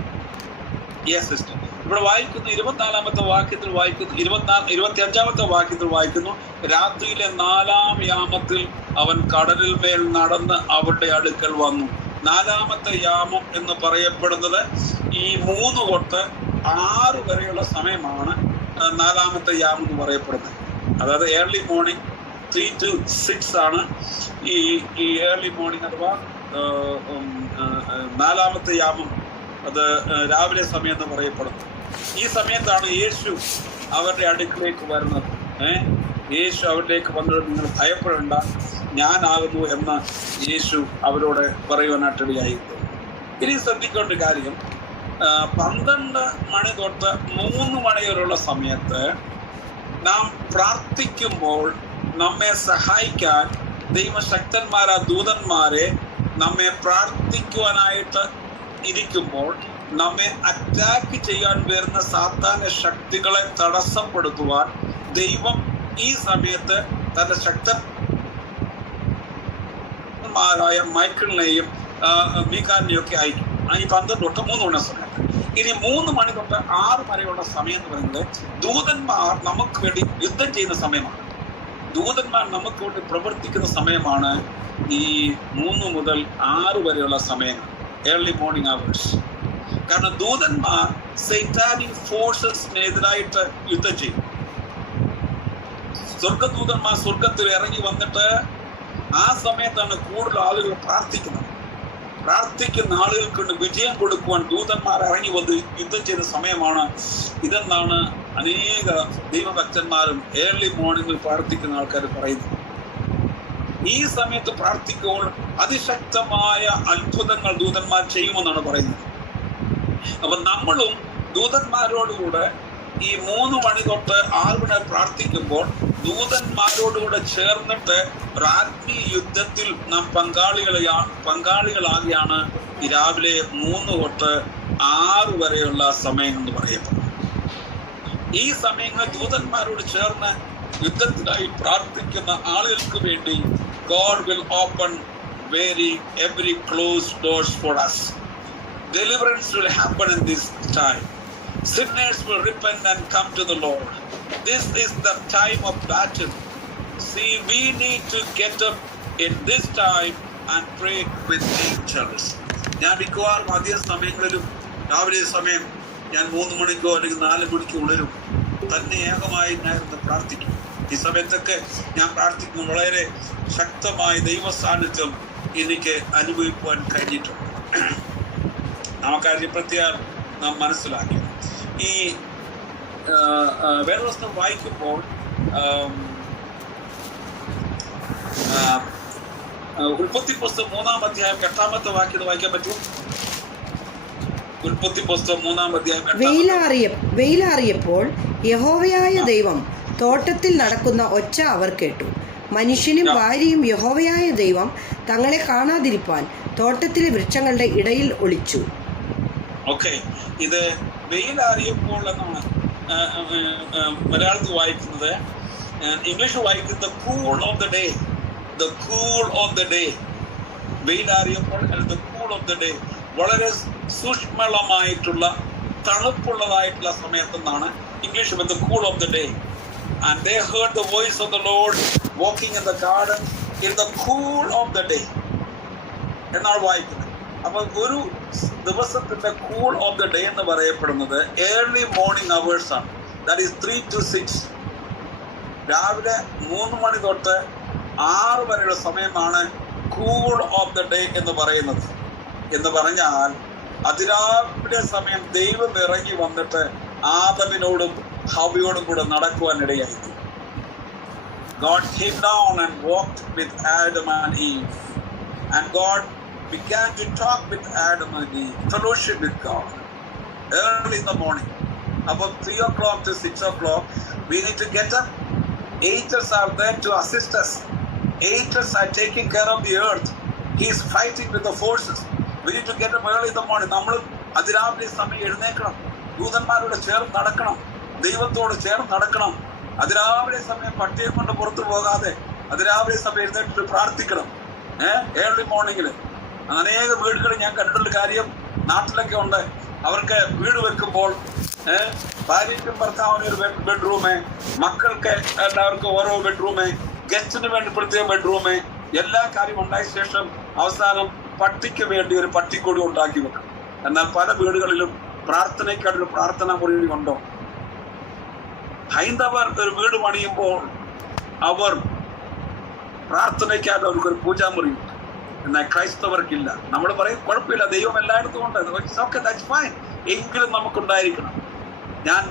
ഇവിടെ വായിക്കുന്നു 24-ാമത്തെ വാക്യത്തിൽ വായിക്കുന്നു, 25-ാമത്തെ വാക്യത്തിൽ വായിക്കുന്നു, രാത്രിയിലെ 4-ാം യാമത്തിൽ അവൻ കടലിൽ മേൽ നടന്ന് അവരുടെ അടുക്കൽ വന്നു. 4-ാമത്തെ യാമം എന്ന് പറയപ്പെടുന്നത് ഈ 3 തൊട്ട് 6 വരെയുള്ള സമയമാണ് 4-ാമത്തെ യാമം എന്ന് പറയപ്പെടുന്നത്. അതായത് ഏർലി മോർണിംഗ് 3 to 6 ആണ് ഈ ഏർലി മോർണിംഗ് അഥവാ 4-ാമത്തെ യാമം. അത് രാവിലെ സമയം എന്ന് പറയപ്പെടുന്നു. ഈ സമയത്താണ് യേശു അവരുടെ അടുക്കിലേക്ക് വരുന്നത്. യേശു അവരിലേക്ക് വന്നത്, നിങ്ങൾ ഭയപ്പെടേണ്ട, ഞാനാകുന്നു എന്ന് യേശു അവരോട് പറയുവാനായിട്ടിടയായിരുന്നു. ഇനി ശ്രദ്ധിക്കേണ്ട കാര്യം, 12 മണി തൊട്ട് 3 മണി വരെയുള്ള സമയത്ത് നാം പ്രാർത്ഥിക്കുമ്പോൾ നമ്മെ സഹായിക്കാൻ ദൈവശക്തന്മാരായ ദൂതന്മാരെ നമ്മെ പ്രാർത്ഥിക്കുവാനായിട്ട് ഇരിക്കുമ്പോൾ നമ്മെ അറ്റാക്ക് ചെയ്യാൻ വരുന്ന സാത്താന്യ ശക്തികളെ തടസ്സപ്പെടുത്തുവാൻ ദൈവം ഈ സമയത്ത് തന്റെ ശക്തന്മാരായ മൈക്കിളിനെയും മീഖാലിനെയും ഒക്കെ അയക്കും. ഈ 12 തൊട്ട് 3 മണി സമയത്ത്. ഇനി 3 മണി തൊട്ട് 6 വരെയുള്ള സമയം എന്ന് പറയുന്നത് ദൂതന്മാർ നമുക്ക് വേണ്ടി യുദ്ധം ചെയ്യുന്ന സമയമാണ്. ദൂതന്മാർ നമുക്ക് വേണ്ടി പ്രവർത്തിക്കുന്ന സമയമാണ് ഈ 3 മുതൽ 6 വരെയുള്ള സമയങ്ങൾ, ഏർലി മോർണിംഗ് അവേഴ്സ്. കാരണം ദൂതന്മാർ സൈറ്റാനിക് ഫോഴ്സസിനെതിരായിട്ട് യുദ്ധം ചെയ്യും. സ്വർഗദൂതന്മാർ സ്വർഗത്തിൽ ഇറങ്ങി വന്നിട്ട് ആ സമയത്താണ് കൂടുതൽ ആളുകൾ പ്രാർത്ഥിക്കുന്ന ആളുകൾക്ക് വിജയം കൊടുക്കുവാൻ ദൂതന്മാർ ഇറങ്ങി വന്ന് യുദ്ധം ചെയ്ത സമയമാണ് ഇതെന്നാണ് അനേക ദൈവഭക്തന്മാരും ഏർലി മോർണിംഗിൽ പ്രാർത്ഥിക്കുന്ന ആൾക്കാർ പറയുന്നത്. ഈ സമയത്ത് പ്രാർത്ഥിക്കുമ്പോൾ അതിശക്തമായ അത്ഭുതങ്ങൾ ദൂതന്മാർ ചെയ്യുമെന്നാണ് പറയുന്നത്. അപ്പൊ നമ്മളും ദൂതന്മാരോടുകൂടെ ഈ 3 മണി തൊട്ട് 6 മണി വരെ പ്രാർത്ഥിക്കുമ്പോൾ ദൂതന്മാരോടുകൂടെ ചേർന്നിട്ട് ഒരു ആത്മീയ യുദ്ധത്തിൽ നാം പങ്കാളികളാകിയാണ് ഈ രാവിലെ 3 തൊട്ട് 6 വരെയുള്ള സമയം എന്ന് പറയപ്പെടുന്നത്. ഈ സമയങ്ങളിൽ ദൂതന്മാരോട് ചേർന്ന് യുദ്ധത്തിനായി പ്രാർത്ഥിക്കുന്ന ആളുകൾക്ക് വേണ്ടി God will open every closed doors for us. Deliverance will happen in this time. Sinners will repent and come to the Lord. This is the time of battle. See, we need to get up in this time and pray with angels. ഞാൻ മിക്കവാറും അധിക സമയങ്ങളിലും രാവിലെ സമയം ഞാൻ 3 മണിക്കോ അല്ലെങ്കിൽ 4 മണിക്കോ ഉണരും, തന്നെ ഏകമായി ഞാനിരുന്ന് പ്രാർത്ഥിക്കും. ഈ സമയത്തൊക്കെ ഞാൻ പ്രാർത്ഥിക്കുമ്പോൾ വളരെ ശക്തമായ ദൈവ സാന്നിധ്യം എനിക്ക് അനുഭവിക്കുവാൻ കഴിഞ്ഞിട്ടുണ്ട്. നമുക്കാര്യം പ്രത്യേകം നാം മനസ്സിലാക്കി. ഈ വേദവസ്തും വായിക്കുമ്പോൾ ഉൽപ്പത്തി പുസ്തകം 3-ാം അധ്യായം 8-ാമത്തെ വാക്യം വായിക്കാൻ പറ്റും? ഉൽപ്പത്തി പുസ്തകം 3-ാം അധ്യായം വെയിലാറിയപ്പോൾ യഹോവയായ ദൈവം തോട്ടത്തിൽ നടക്കുന്ന ഒച്ച അവർ കേട്ടു. മനുഷ്യനും ഭാര്യയും യഹോവയായ ദൈവം തങ്ങളെ കാണാതിരിപ്പാൻ തോട്ടത്തിലെ വൃക്ഷങ്ങളുടെ ഇടയിൽ ഒളിച്ചു. ഓക്കെ, ഇത് വെയിലാറിയപ്പോൾ എന്നാണ് മലയാളത്തിൽ വായിക്കുന്നത്. ഇംഗ്ലീഷ് വായിക്കുന്നത് cool of the day. The cool of the day. വെയിലാറിയപ്പോൾ the cool of the day, വളരെ സൂക്ഷ്മമായിട്ടുള്ള തണുപ്പുള്ളതായിട്ടുള്ള സമയത്തെന്നാണ് English the cool of the day. And they heard the voice of the Lord walking in the garden in the cool of the day എന്നാണ് വായിക്കുന്നത്. അപ്പോൾ ഒരു ദിവസത്തിന്റെ കൂൾ ഓഫ് ദ ഡേ എന്ന് പറയപ്പെടുന്നത് ഏർലി മോർണിംഗ് അവേഴ്സ് ആണ്. That is 3 to 6. രാവിലെ 3 മണി തൊട്ട് 6 വരെയുള്ള സമയമാണ് കൂൾ ഓഫ് ദ ഡേ എന്ന് പറയുന്നത്. എന്ന് പറഞ്ഞാൽ അതിരാവിലെ സമയം ദൈവം ഇറങ്ങി വന്നിട്ട് ആദമിനോടും ഹവ്വയോടും കൂടെ നടക്കുവാനിടയായി. God came down and walked with Adam and Eve, and God began to talk with Adam and Eve, fellowship with God early in the morning. About 3 o'clock to 6 o'clock we need to get up. Angels are there to assist us. Angels are taking care of the earth. He is fighting with the forces. We need to get up early in the morning. നമ്മൾ അതിരാവിലെ സമയം എഴുന്നേൽക്കണം, ദൂതന്മാരോട് ചേർന്ന് നടക്കണം, ദൈവത്തോട് ചേർന്ന് നടക്കണം. അതിരാവിലെ സമയം പട്ടിയെ കൊണ്ട് പുറത്തു പോകാതെ അതിരാവിലെ സമയം എഴുന്നേറ്റ് പ്രാർത്ഥിക്കണം. ഏർലി മോർണിംഗിൽ അനേക വീടുകൾ ഞാൻ കണ്ടിട്ടുള്ള കാര്യം നാട്ടിലൊക്കെ ഉണ്ട്. അവർക്ക് വീട് വെക്കുമ്പോൾ ഭാര്യയ്ക്കും ഭർത്താവിന് ഒരു ബെഡ്റൂമ്, മക്കൾക്ക് എല്ലാവർക്കും ഓരോ ബെഡ്റൂമ്, ഗസ്റ്റിന് വേണ്ടി പ്രത്യേക ബെഡ്റൂമ്, എല്ലാ കാര്യം ഉണ്ടായ ശേഷം അവസാനം പട്ടിക്ക് വേണ്ടി ഒരു പട്ടിക്കൂടി ഉണ്ടാക്കി വെക്കും. എന്നാൽ പല വീടുകളിലും പ്രാർത്ഥനയ്ക്കായിട്ടൊരു പ്രാർത്ഥനാ മുറി ഉണ്ടോ? ഹൈന്ദവർ ഒരു വീട് പണിയുമ്പോൾ അവർ പ്രാർത്ഥനയ്ക്കായിട്ട് അവർക്കൊരു പൂജാമുറിയുണ്ട്. എന്നാൽ ക്രൈസ്തവർക്കില്ല. നമ്മൾ പറയും കുഴപ്പമില്ല, ദൈവം എല്ലായിടത്തും ഉണ്ട്, എങ്കിലും നമുക്കുണ്ടായിരിക്കണം. ഞാൻ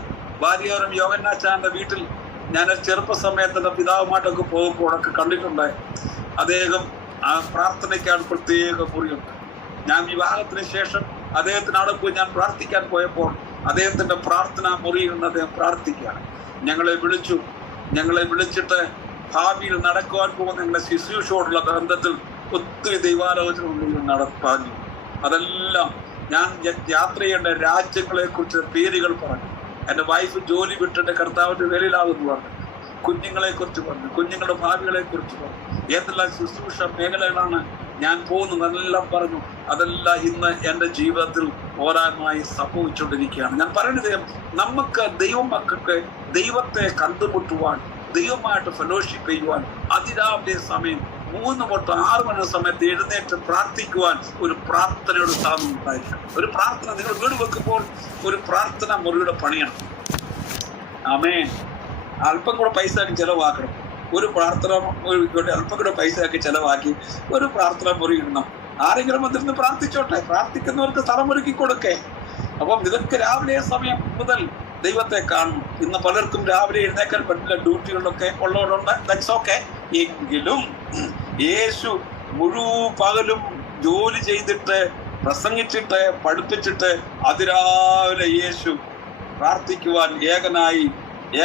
ഭാര്യയോരം യോഗന്നാച്ചാന്റെ വീട്ടിൽ ഞാൻ ചെറുപ്പ സമയത്തിന്റെ പിതാവുമായിട്ടൊക്കെ പോകുമ്പോഴൊക്കെ കണ്ടിട്ടുണ്ട്. അദ്ദേഹം ആ പ്രാർത്ഥനയ്ക്കാണ് പ്രത്യേക മുറിയുണ്ട്. ഞാൻ വിവാഹത്തിന് ശേഷം അദ്ദേഹത്തിന് അവിടെ പോയി ഞാൻ പ്രാർത്ഥിക്കാൻ പോയപ്പോൾ അദ്ദേഹത്തിന്റെ പ്രാർത്ഥനാ മുറിയിൽ നിന്ന് അദ്ദേഹം പ്രാർത്ഥിക്കുകയാണ്. ഞങ്ങളെ വിളിച്ചിട്ട് ഭാവിയിൽ നടക്കുവാൻ പോകുന്ന ഞങ്ങളുടെ ശുശ്രൂഷയോടുള്ള ബന്ധത്തിൽ ഒത്തിരി ദൈവാലോചന നടപ്പാഞ്ഞു. അതെല്ലാം ഞാൻ യാത്ര ചെയ്യേണ്ട രാജ്യങ്ങളെ കുറിച്ച് പേരുകൾ പറഞ്ഞു. എൻ്റെ വൈഫ് ജോലി വിട്ടിട്ട് കർത്താവിന്റെ വേലയിലാകുന്നു പറഞ്ഞു. കുഞ്ഞുങ്ങളെ കുറിച്ച് പറഞ്ഞു, കുഞ്ഞുങ്ങളുടെ ഭാവികളെ കുറിച്ച് പറഞ്ഞു. ഏതെല്ലാം ശുശ്രൂഷ മേഖലകളാണ് ഞാൻ പോകുന്നത് എന്നെല്ലാം പറഞ്ഞു. അതെല്ലാം ഇന്ന് എൻ്റെ ജീവിതത്തിൽ ഓരോന്നായി സംഭവിച്ചുകൊണ്ടിരിക്കുകയാണ്. ഞാൻ പറയുന്നത്, നമുക്ക് ദൈവമക്കൾക്ക് ദൈവത്തെ കണ്ടുമുട്ടുവാൻ, ദൈവമായിട്ട് ഫെലോഷിപ്പ് ചെയ്യുവാൻ അതിരാവിലെ സമയം 3 തൊട്ട് 6 മണി സമയത്ത് എഴുന്നേറ്റ് പ്രാർത്ഥിക്കുവാൻ ഒരു പ്രാർത്ഥനയുടെ സ്ഥാനം ഉണ്ടായിരിക്കണം. ഒരു പ്രാർത്ഥന നിങ്ങൾ വീട് വെക്കുമ്പോൾ ഒരു പ്രാർത്ഥന മുറിയുടെ പണിയാണ്. ആമേൻ. അല്പം കൂടെ പൈസ ആക്കി ചെലവാക്കണം. ഒരു പ്രാർത്ഥന അല്പം കൂടെ പൈസ ആക്കി ചെലവാക്കി ഒരു പ്രാർത്ഥന മുറി ഇടണം. ആരെങ്കിലും വന്നിരുന്ന് പ്രാർത്ഥിച്ചോട്ടെ, പ്രാർത്ഥിക്കുന്നവർക്ക് സ്ഥലമൊരുക്കി കൊടുക്കേ. അപ്പം ഇതൊക്കെ രാവിലെ സമയം മുതൽ ദൈവത്തെ കാണും. ഇന്ന് പലർക്കും രാവിലെ എഴുന്നേക്കാൻ പറ്റില്ല, ഡ്യൂട്ടികളൊക്കെ ഉള്ളവരുണ്ട്. That's okay. എങ്കിലും യേശു പകലും ജോലി ചെയ്തിട്ട് പ്രസംഗിച്ചിട്ട് പഠിപ്പിച്ചിട്ട് അതിരാവിലെ യേശു പ്രാർത്ഥിക്കുവാൻ ഏകനായി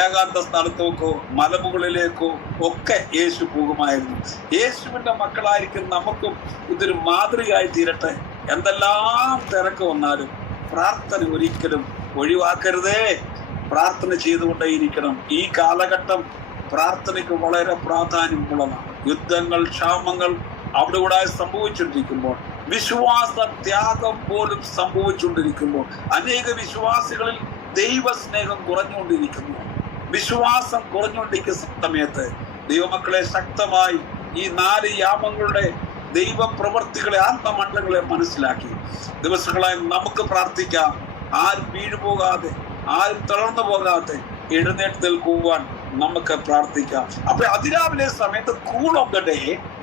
ഏകാന്ത സ്ഥലത്തേക്കോ മലമുകളിലേക്കോ ഒക്കെ യേശു പോകുമായിരുന്നു. യേശുവിൻ്റെ മക്കളായിരിക്കും നമുക്കും ഇതൊരു മാതൃകയായി തീരട്ടെ. എന്തെല്ലാം തിരക്ക് വന്നാലും പ്രാർത്ഥന ഒരിക്കലും ഒഴിവാക്കരുതേ. പ്രാർത്ഥന ചെയ്തുകൊണ്ടേയിരിക്കണം. ഈ കാലഘട്ടം പ്രാർത്ഥനയ്ക്ക് വളരെ പ്രാധാന്യമുള്ളതാണ്. യുദ്ധങ്ങൾ, ക്ഷാമങ്ങൾ അവിടെ ഇവിടെ സംഭവിച്ചുകൊണ്ടിരിക്കുമ്പോൾ, വിശ്വാസ ത്യാഗം പോലും സംഭവിച്ചുകൊണ്ടിരിക്കുമ്പോൾ, അനേക വിശ്വാസികളിൽ ദൈവസ്നേഹം കുറഞ്ഞുകൊണ്ടിരിക്കുന്നു, വിശ്വാസം കുറഞ്ഞുകൊണ്ടിരിക്കുന്ന സമയത്ത് ദൈവമക്കളെ ശക്തമായി ഈ 4 യാമങ്ങളുടെ ദൈവപ്രവർത്തികളെ, ആത്മമണ്ഡലങ്ങളെ മനസ്സിലാക്കി ദിവസങ്ങളായി നമുക്ക് പ്രാർത്ഥിക്കാം. ആരും വീഴുപോകാതെ, ആരും തളർന്നു പോകാതെ എഴുന്നേറ്റ് നിൽക്കുവാൻ നമുക്ക് പ്രാർത്ഥിക്കാം. അപ്പൊ അതിരാവിലെ സമയത്ത് cool of the day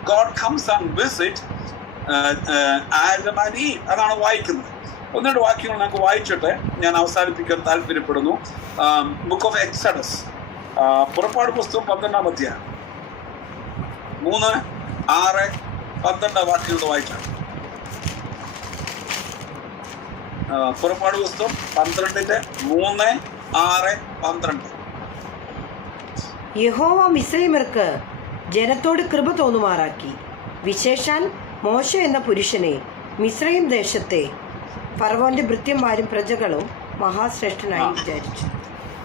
God comes and visit Adam and eve. അതാണ് വായിക്കുന്നത്. ഒന്നുകൂടെ വാക്യങ്ങൾ നമുക്ക് വായിച്ചിട്ട് ഞാൻ അവസാനിപ്പിക്കാൻ താല്പര്യപ്പെടുന്നു. ബുക്ക് ഓഫ് എക്സഡസ്, പുറപ്പാട് പുസ്തകം 12-ാം അധ്യായം 3, 6, 12 വാക്യങ്ങൾ വായിച്ചാണ്. പുറപ്പാട് പുസ്തകം 12-ന്റെ 3, 6, 12. യഹോവ മിസ്രയീമ്യർക്ക് ജനത്തോട് കൃപ തോന്നുമാറാക്കി. വിശേഷാൽ മോശ എന്ന പുരുഷനെ മിസ്രയീം ദേശത്തെ ഫറവോന്റെ ഭൃത്യന്മാരും പ്രജകളും മഹാശ്രേഷ്ഠനായി വിചാരിച്ചു.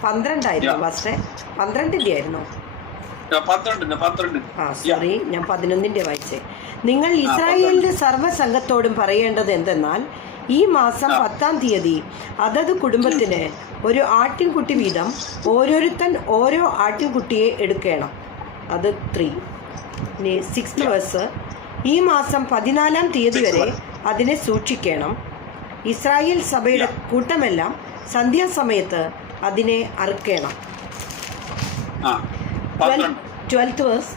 12 മാസ്റ്ററെ, 12 ആയിരുന്നോ? സോറി, ഞാൻ 11 വായിച്ചേ. നിങ്ങൾ ഇസ്രായേലിന്റെ സർവ്വസംഘത്തോടും പറയേണ്ടത് എന്തെന്നാൽ, ഈ മാസം 10-ാം തീയതി അതത് കുടുംബത്തിന് ഒരു ആട്ടിൻകുട്ടി വീതം ഓരോരുത്തൻ ഓരോ ആട്ടിൻകുട്ടിയെ എടുക്കണം. അത് 3. 6th വേഴ്സ്, ഈ മാസം 14-ാം തീയതി വരെ അതിനെ സൂക്ഷിക്കണം. ഇസ്രായേൽ സഭയുടെ കൂട്ടമെല്ലാം സന്ധ്യാസമയത്ത് അതിനെ അറുക്കണം. 12th വേഴ്സ്,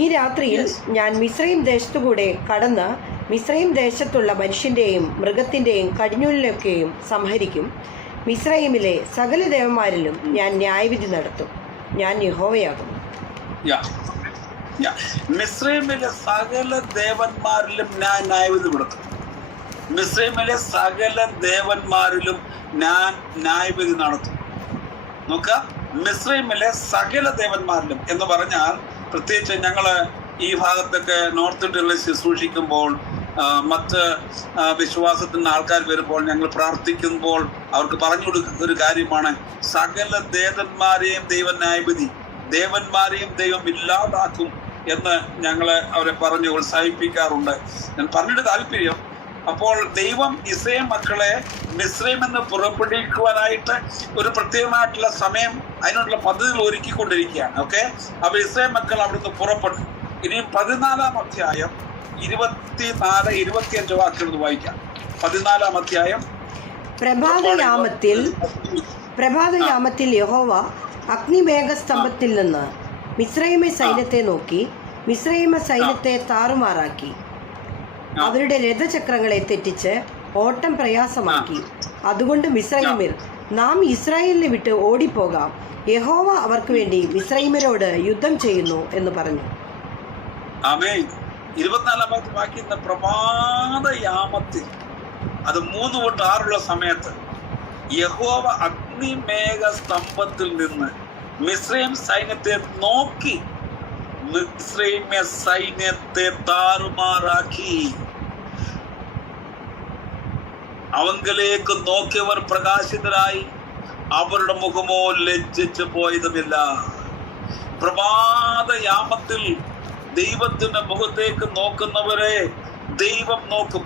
ഈ രാത്രിയിൽ ഞാൻ മിസ്രയീം ദേശത്തുകൂടെ കടന്ന് മിസ്രയീം ദേശത്തുള്ള മനുഷ്യൻ്റെയും മൃഗത്തിൻ്റെയും കടിഞ്ഞൂലിനൊക്കെയും സംഹരിക്കും. മിസ്രയീമിലെ സകല ദേവന്മാരിലും ഞാൻ ന്യായവിധി നടത്തും. ഞാൻ യഹോവയാകുന്നു. മിസ്രയീമിലെ സകല ദേവന്മാരിലും ഞാൻ ന്യായവിധി നടത്തും. മിസ്രയീമിലെ സകല ദേവന്മാരിലും ഞാൻ ന്യായവിധി നടത്തും. നോക്ക, മിസ്രയീമിലെ സകല ദേവന്മാരിലും എന്ന് പറഞ്ഞാൽ, പ്രത്യേകിച്ച് ഞങ്ങള് ഈ ഭാഗത്തൊക്കെ നോർത്ത് ഇന്ത്യയിൽ ശുശ്രൂഷിക്കുമ്പോൾ, മറ്റ് വിശ്വാസത്തിന് ആൾക്കാർ വരുമ്പോൾ, ഞങ്ങൾ പ്രാർത്ഥിക്കുമ്പോൾ അവർക്ക് പറഞ്ഞു കൊടുക്കുന്ന ഒരു കാര്യമാണ്, സകല ദേവന്മാരെയും ദൈവം ന്യായവിധി, ദേവന്മാരെയും ദൈവം ഇല്ലാതാക്കും എന്ന് ഞങ്ങളെ അവരെ പറഞ്ഞ് ഉത്സാഹിപ്പിക്കാറുണ്ട്. ഞാൻ പറഞ്ഞിട്ട് താല്പര്യം, അപ്പോൾ ദൈവം ഇസ്രായേൽ മക്കളെ മിസ്രയീമിൽ നിന്ന് പുറപ്പെടുവിക്കുവാനായിട്ട് ഒരു പ്രത്യേകമായിട്ടുള്ള സമയം, അതിനുള്ള പദ്ധതികൾ ഒരുക്കിക്കൊണ്ടിരിക്കുകയാണ്. ഓക്കെ, അപ്പൊ ഇസ്രായേൽ മക്കൾ അവിടുന്ന് പുറപ്പെട്ടു. ഇനിയും 14-ാം അധ്യായം 24, 25 വാക്യങ്ങൾ വായിക്കാം. 14-ാം അധ്യായം. പ്രഭാതയാമത്തിൽ യഹോവ അഗ്നിമേഘസ്തംഭത്തിൽ നിന്ന് മിസ്രയീമ സൈന്യത്തെ നോക്കി മിസ്രയീമ സൈന്യത്തെ താറുമാറാക്കി. അവരുടെ രഥചക്രങ്ങളെ തെറ്റിച്ച് ഓട്ടം പ്രയാസമാക്കി. അതുകൊണ്ട് മിസ്രയീമ്യർ, നാം ഇസ്രായേലിനെ വിട്ട് ഓടിപ്പോകാം, യഹോവ അവർക്ക് വേണ്ടി മിസ്രയീമ്യരോട് യുദ്ധം ചെയ്യുന്നു എന്ന് പറഞ്ഞു. ആമേൻ. 24-ാമത്തെ വാക്യം, പ്രഭാതയാമത്തിൽ, അത് 3-6 സമയത്ത് യഹോവ അഗ്നിമേഘ സ്തംഭത്തിൽ നിന്ന് മിസ്രയീം സൈന്യത്തെ നോക്കി മിസ്രയീമ്യ സൈന്യത്തെ താറുമാറാക്കി. അവങ്കലേക്ക് നോക്കിയവർ പ്രകാശിതരായി, അവരുടെ മുഖമോ ലജ്ജിച്ചു പോയതുമില്ല. പ്രഭാതയാമത്തിൽ ദൈവത്തിന്റെ മുഖത്തേക്ക് നോക്കുന്നവരെ ദൈവം നോക്കും.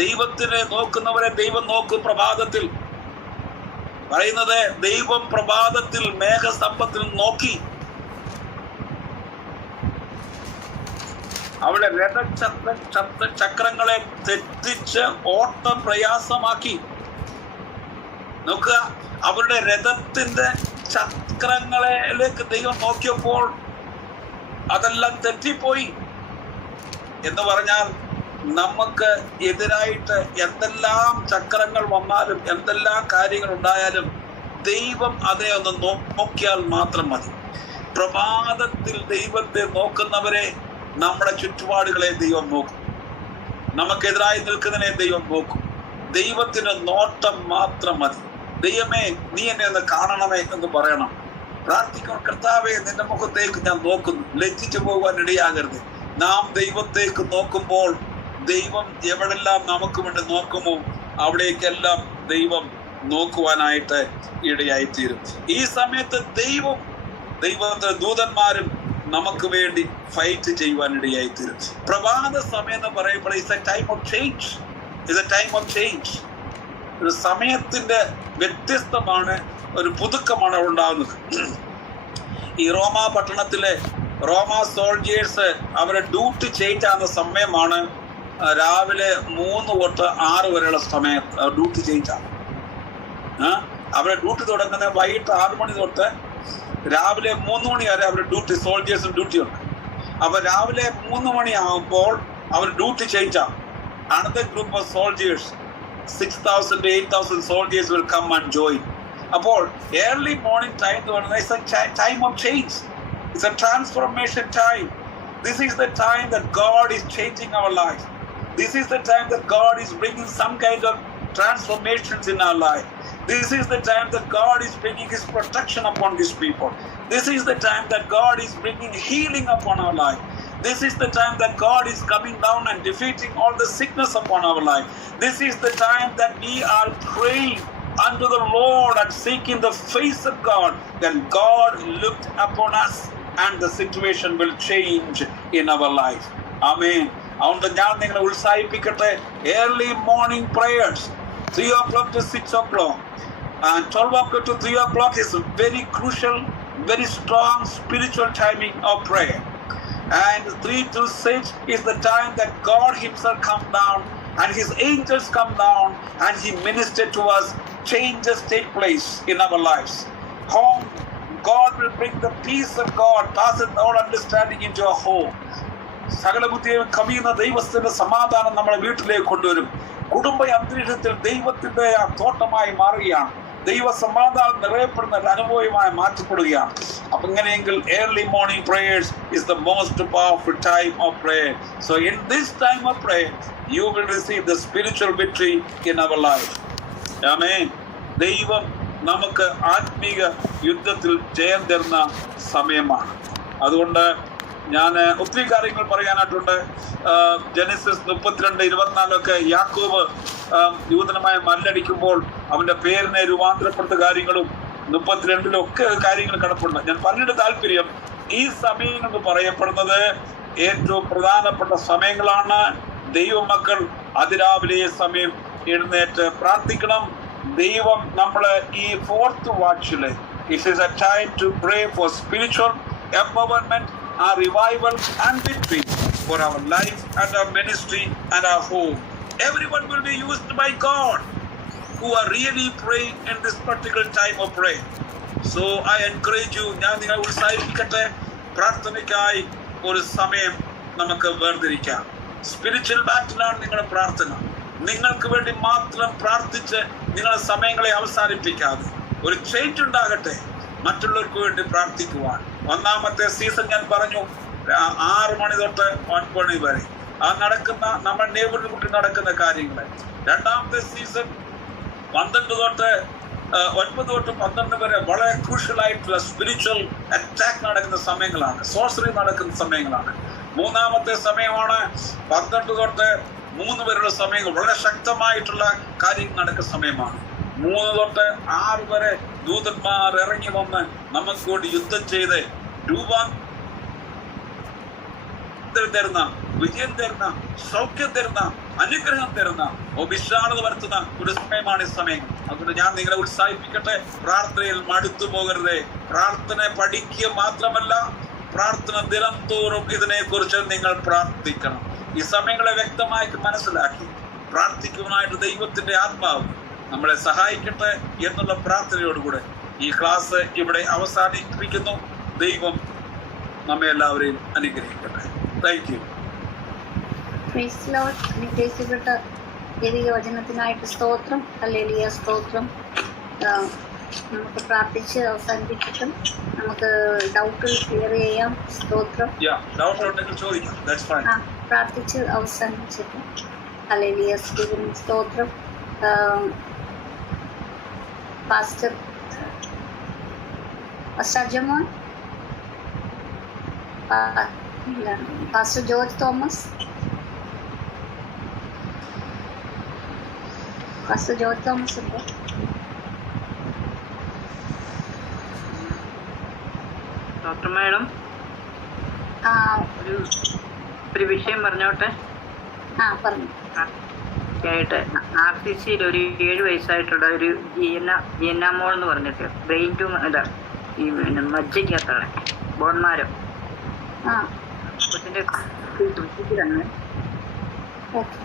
ദൈവത്തിനെ നോക്കുന്നവരെ ദൈവം നോക്കും. പ്രഭാതത്തിൽ പറയുന്നത്, ദൈവം പ്രഭാതത്തിൽ മേഘസ്തംഭത്തിൽ നോക്കി അവിടെ ചക്രങ്ങളെ തെറ്റിച്ച് ഓട്ടം പ്രയാസമാക്കി. നോക്കുക, അവരുടെ രഥത്തിന്റെ ചക്രങ്ങളിലേക്ക് ദൈവം നോക്കിയപ്പോൾ അതെല്ലാം തെറ്റിപ്പോയി. എന്ന് പറഞ്ഞാൽ, നമുക്ക് എതിരായിട്ട് എന്തെല്ലാം ചക്രങ്ങൾ വന്നാലും, എന്തെല്ലാം കാര്യങ്ങൾ ഉണ്ടായാലും, ദൈവം അതിനെ ഒന്ന് നോക്കിയാൽ മാത്രം മതി. പ്രഭാതത്തിൽ ദൈവത്തെ നോക്കുന്നവരെ നമ്മുടെ ചുറ്റുപാടുകളെ ദൈവം നോക്കും. നമുക്കെതിരായി നിൽക്കുന്നതിനെ ദൈവം നോക്കും. ദൈവത്തിന് നോട്ടം മാത്രം മതി. ദൈവമേ, നീ എന്നെ ഒന്ന് കാണണമേ എന്ന് പറയണം. പ്രാർത്ഥിക്കണം, കർത്താവേ, നിന്റെ മുഖത്തേക്ക് ഞാൻ നോക്കുന്നു, ലജ്ജിച്ചു പോകാൻ ഇടയാകരുത്. നാം ദൈവത്തേക്ക് നോക്കുമ്പോൾ ദൈവം എവിടെല്ലാം നമുക്ക് വേണ്ടി നോക്കുമോ അവിടേക്കെല്ലാം ദൈവം നോക്കുവാനായിട്ട് ഇടയായിത്തീരും. ഈ സമയത്ത് ദൈവം ദൈവത്തിന്റെ ദൂതന്മാരും നമുക്ക് വേണ്ടി ഫൈറ്റ് ചെയ്യുവാനിടയായി തീരും. പ്രഭാത സമയം എന്ന് പറയുമ്പോൾ it's A time of change. It's A time of change. ഒരു സമയത്തിന്റെ വ്യത്യസ്തമാണ്, ഒരു പുതുക്കമാണ് ഉണ്ടാകുന്നത്. ഈ റോമാ പട്ടണത്തിലെ റോമാ സോൾജിയേഴ്സ് അവരെ ഡ്യൂട്ടി ചേഞ്ച് ആകുന്ന സമയമാണ് രാവിലെ 3 തൊട്ട് 6 വരെയുള്ള സമയം. ഡ്യൂട്ടി ചേഞ്ച് ആണ്. അവരുടെ ഡ്യൂട്ടി തുടങ്ങുന്നത് വൈകിട്ട് 6 മണി തൊട്ട് രാവിലെ 3 മണി വരെ അവരുടെ ഡ്യൂട്ടി, സോൾജിയേഴ്സിന് ഡ്യൂട്ടി ഉണ്ട്. അപ്പൊ രാവിലെ 3 മണി ആകുമ്പോൾ അവർ ഡ്യൂട്ടി ചേഞ്ച് ആകും. Another group of soldiers 6,000 to 8,000 soldiers will come and join. അപ്പോൾ ഏർലി മോർണിംഗ് ടൈം എന്ന് പറയുന്നത് it's A time of change. It's A transformation time. This is the time that God is changing our life. This is the time that God is bringing some kind of transformations in our life. This is the time that God is bringing His protection upon His people. This is the time that God is bringing healing upon our life. This is the time that God is coming down and defeating all the sickness upon our life. This is the time that we are praying unto the Lord and seeking the face of God. Then God looked upon us and the situation will change in our life. Amen. അതുകൊണ്ട് ഞാൻ നിങ്ങളെ ഉത്സാഹിപ്പിക്കട്ടെ. Early morning prayers 3 o'clock to 6 o'clock and 12 o'clock to 3 o'clock is a very crucial, very strong spiritual timing of prayer. And 3 to 6 is the time that God Himself come down and His angels come down and He minister to us. Changes take place in our lives. Home, God will bring the peace of God, passeth all understanding, into a home. സകല ബുദ്ധിയും കവിയുന്ന ദൈവത്തിന്റെ സമാധാനം നമ്മുടെ വീട്ടിലേക്ക് കൊണ്ടുവരും. കുടുംബ അന്തരീക്ഷത്തിൽ ദൈവത്തിന്റെ തോട്ടമായി മാറുകയാണ്. ദൈവ സമാധാനം നിറയപ്പെടുന്ന ഒരു അനുഭവമായി മാറ്റപ്പെടുകയാണ്. അപ്പൊ ഇങ്ങനെയെങ്കിൽ early morning prayers is the most powerful time of prayer. So in this time of prayer you will receive the spiritual victory in our life. Amen. ദൈവം നമുക്ക് ആത്മീക യുദ്ധത്തിൽ ജയം തരുന്ന സമയമാണ്. അതുകൊണ്ട് ഞാൻ ഒത്തിരി കാര്യങ്ങൾ പറയാനായിട്ടുണ്ട്. ജെനസിസ് 32:24 യാക്കോബ് യൂതനുമായി മല്ലടിക്കുമ്പോൾ അവന്റെ പേരിനെ രൂപാന്തരപ്പെടുത്ത കാര്യങ്ങളും 32 കാര്യങ്ങൾ കിടപ്പുണ്ട്. ഞാൻ പറഞ്ഞിട്ട് താല്പര്യം, ഈ സമയങ്ങൾ എന്ന് പറയപ്പെടുന്നത് ഏറ്റവും പ്രധാനപ്പെട്ട സമയങ്ങളാണ്. ദൈവമക്കൾ അതിരാവിലെ സമയം എഴുന്നേറ്റ് പ്രാർത്ഥിക്കണം. ദൈവം നമ്മള് ഈ 4th വാച്ചില് it is a time to pray for spiritual empowerment, our revival and victory for our life and our ministry and our home. Everyone will be used by God who are really praying in this particular time of prayer. So I encourage you, ഞാൻ നിങ്ങളെ ഉത്സാഹിപ്പിക്കട്ടെ, പ്രാർത്ഥനയ്ക്കായി ഒരു സമയം നമുക്ക് വേർതിരിക്കാം. Spiritual ബാറ്റിലാണ് നിങ്ങളുടെ പ്രാർത്ഥന. നിങ്ങൾക്ക് വേണ്ടി മാത്രം പ്രാർത്ഥിച്ച് നിങ്ങളുടെ സമയങ്ങളെ അവസാനിപ്പിക്കാതെ ഒരു ചേഞ്ച് ഉണ്ടാകട്ടെ. മറ്റുള്ളവർക്ക് വേണ്ടി പ്രാർത്ഥിക്കുവാൻ. 1ാമത്തെ സീസൺ ഞാൻ പറഞ്ഞു 6 മണി തൊട്ട് 9 മണി വരെ ആ നടക്കുന്ന നമ്മുടെ നെയ്ബർഹുഡിൽ നടക്കുന്ന കാര്യങ്ങൾ. 2ാമത്തെ സീസൺ 12 തൊട്ട് 9 തൊട്ട് 12 വരെ വളരെ ക്രൂഷ്യൽ ആയിട്ടുള്ള സ്പിരിച്വൽ അറ്റാക്ക് നടക്കുന്ന സമയങ്ങളാണ്, സോഴ്സറി നടക്കുന്ന സമയങ്ങളാണ്. 3ാമത്തെ സമയമാണ് 12 തൊട്ട് 3 വരെയുള്ള സമയങ്ങൾ, വളരെ ശക്തമായിട്ടുള്ള കാര്യങ്ങൾ നടക്കുന്ന സമയമാണ്. 3 തൊട്ട് 6 വരെ ദൂതന്മാർ ഇറങ്ങി വന്ന് നമുക്ക് വേണ്ടി യുദ്ധം ചെയ്ത് തരുന്ന, വിജയം തരുന്ന, സൗഖ്യം തരുന്ന, അനുഗ്രഹം തരുന്ന, വിശാലത വരുത്തുന്ന ഒരു സമയമാണ് ഈ സമയം. അതുകൊണ്ട് ഞാൻ നിങ്ങളെ ഉത്സാഹിപ്പിക്കട്ടെ, പ്രാർത്ഥനയിൽ മടുത്തു പോകരുതേ. പ്രാർത്ഥന പഠിക്കുക മാത്രമല്ല, പ്രാർത്ഥന ദിനം തോറും ഇതിനെക്കുറിച്ച് നിങ്ങൾ പ്രാർത്ഥിക്കണം. ഈ സമയങ്ങളെ വ്യക്തമായിട്ട് മനസ്സിലാക്കി പ്രാർത്ഥിക്കുവാനായിട്ട് ദൈവത്തിന്റെ ആത്മാവ് നമ്മളെ സഹായിക്കട്ടെ എന്നുള്ള പ്രാർത്ഥനയോടുകൂടെ ഈ ക്ലാസ് ഇവിടെ അവസാനിപ്പിക്കുന്നു. ദൈവം നമ്മെ എല്ലാവരെയും അനുഗ്രഹിക്കട്ടെ. Thank you. അനുഗ്രഹിക്കപ്പെട്ട ദൈവിക വചനത്തിനായിട്ട് സ്തോത്രം. ഹല്ലേലൂയ, സ്തോത്രം. നമുക്ക് പ്രാർത്ഥിച്ച് അവസാനിപ്പിച്ചിട്ടും നമുക്ക് ഡൗട്ടുകൾ ക്ലിയർ ചെയ്യാം. സ്തോത്രം. പ്രാർത്ഥിച്ച് അവസാനിപ്പിച്ചിട്ടും ഹല്ലേലൂയ, സ്തോത്രം. Pastor John, pastor George Thomas, pastor George Thomas ഉണ്ട്. ഡോക്ടർ മാഡം ആ ഒരു വിഷയം പറഞ്ഞോട്ടെ. ആ പറഞ്ഞു. ആയിട്ട് RCCയിൽ ഒരു 7 വയസ്സായിട്ടുള്ള ഒരു ജിയനാമോൾ എന്ന് പറഞ്ഞിട്ട് ബ്രെയിൻ ട്യൂമർ അല്ല ഈ പിന്നെ മജ്ജയ്ക്കകത്താണ് ബോൺമാരോ ആ കൊച്ചിൻ്റെ തന്നെ ഓക്കെ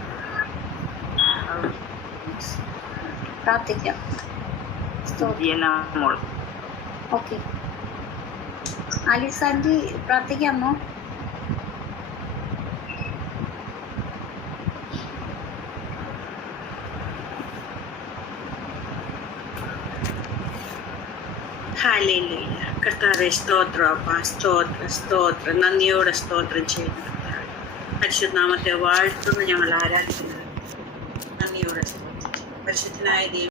പ്രാർത്ഥിക്കാം. സ്തോത്രം. ജിയനാമോൾ. ഓക്കെ ആലീസ് ആൻറ്റി പ്രാർത്ഥിക്കാമോ? ഹല്ലേലൂയ. കർത്താവേ സ്തോത്രം അപ്പാ, സ്തോത്രം നന്ദിയോടെ സ്തോത്രം ചെയ്യുന്നു. പരിശുദ്ധനാമത്തെ വാഴ്ത്തുന്നു, ഞങ്ങൾ ആരാധിക്കുന്നത്. നന്ദിയോടെ സ്തോത്രം. പരിശുദ്ധനായ ദൈവം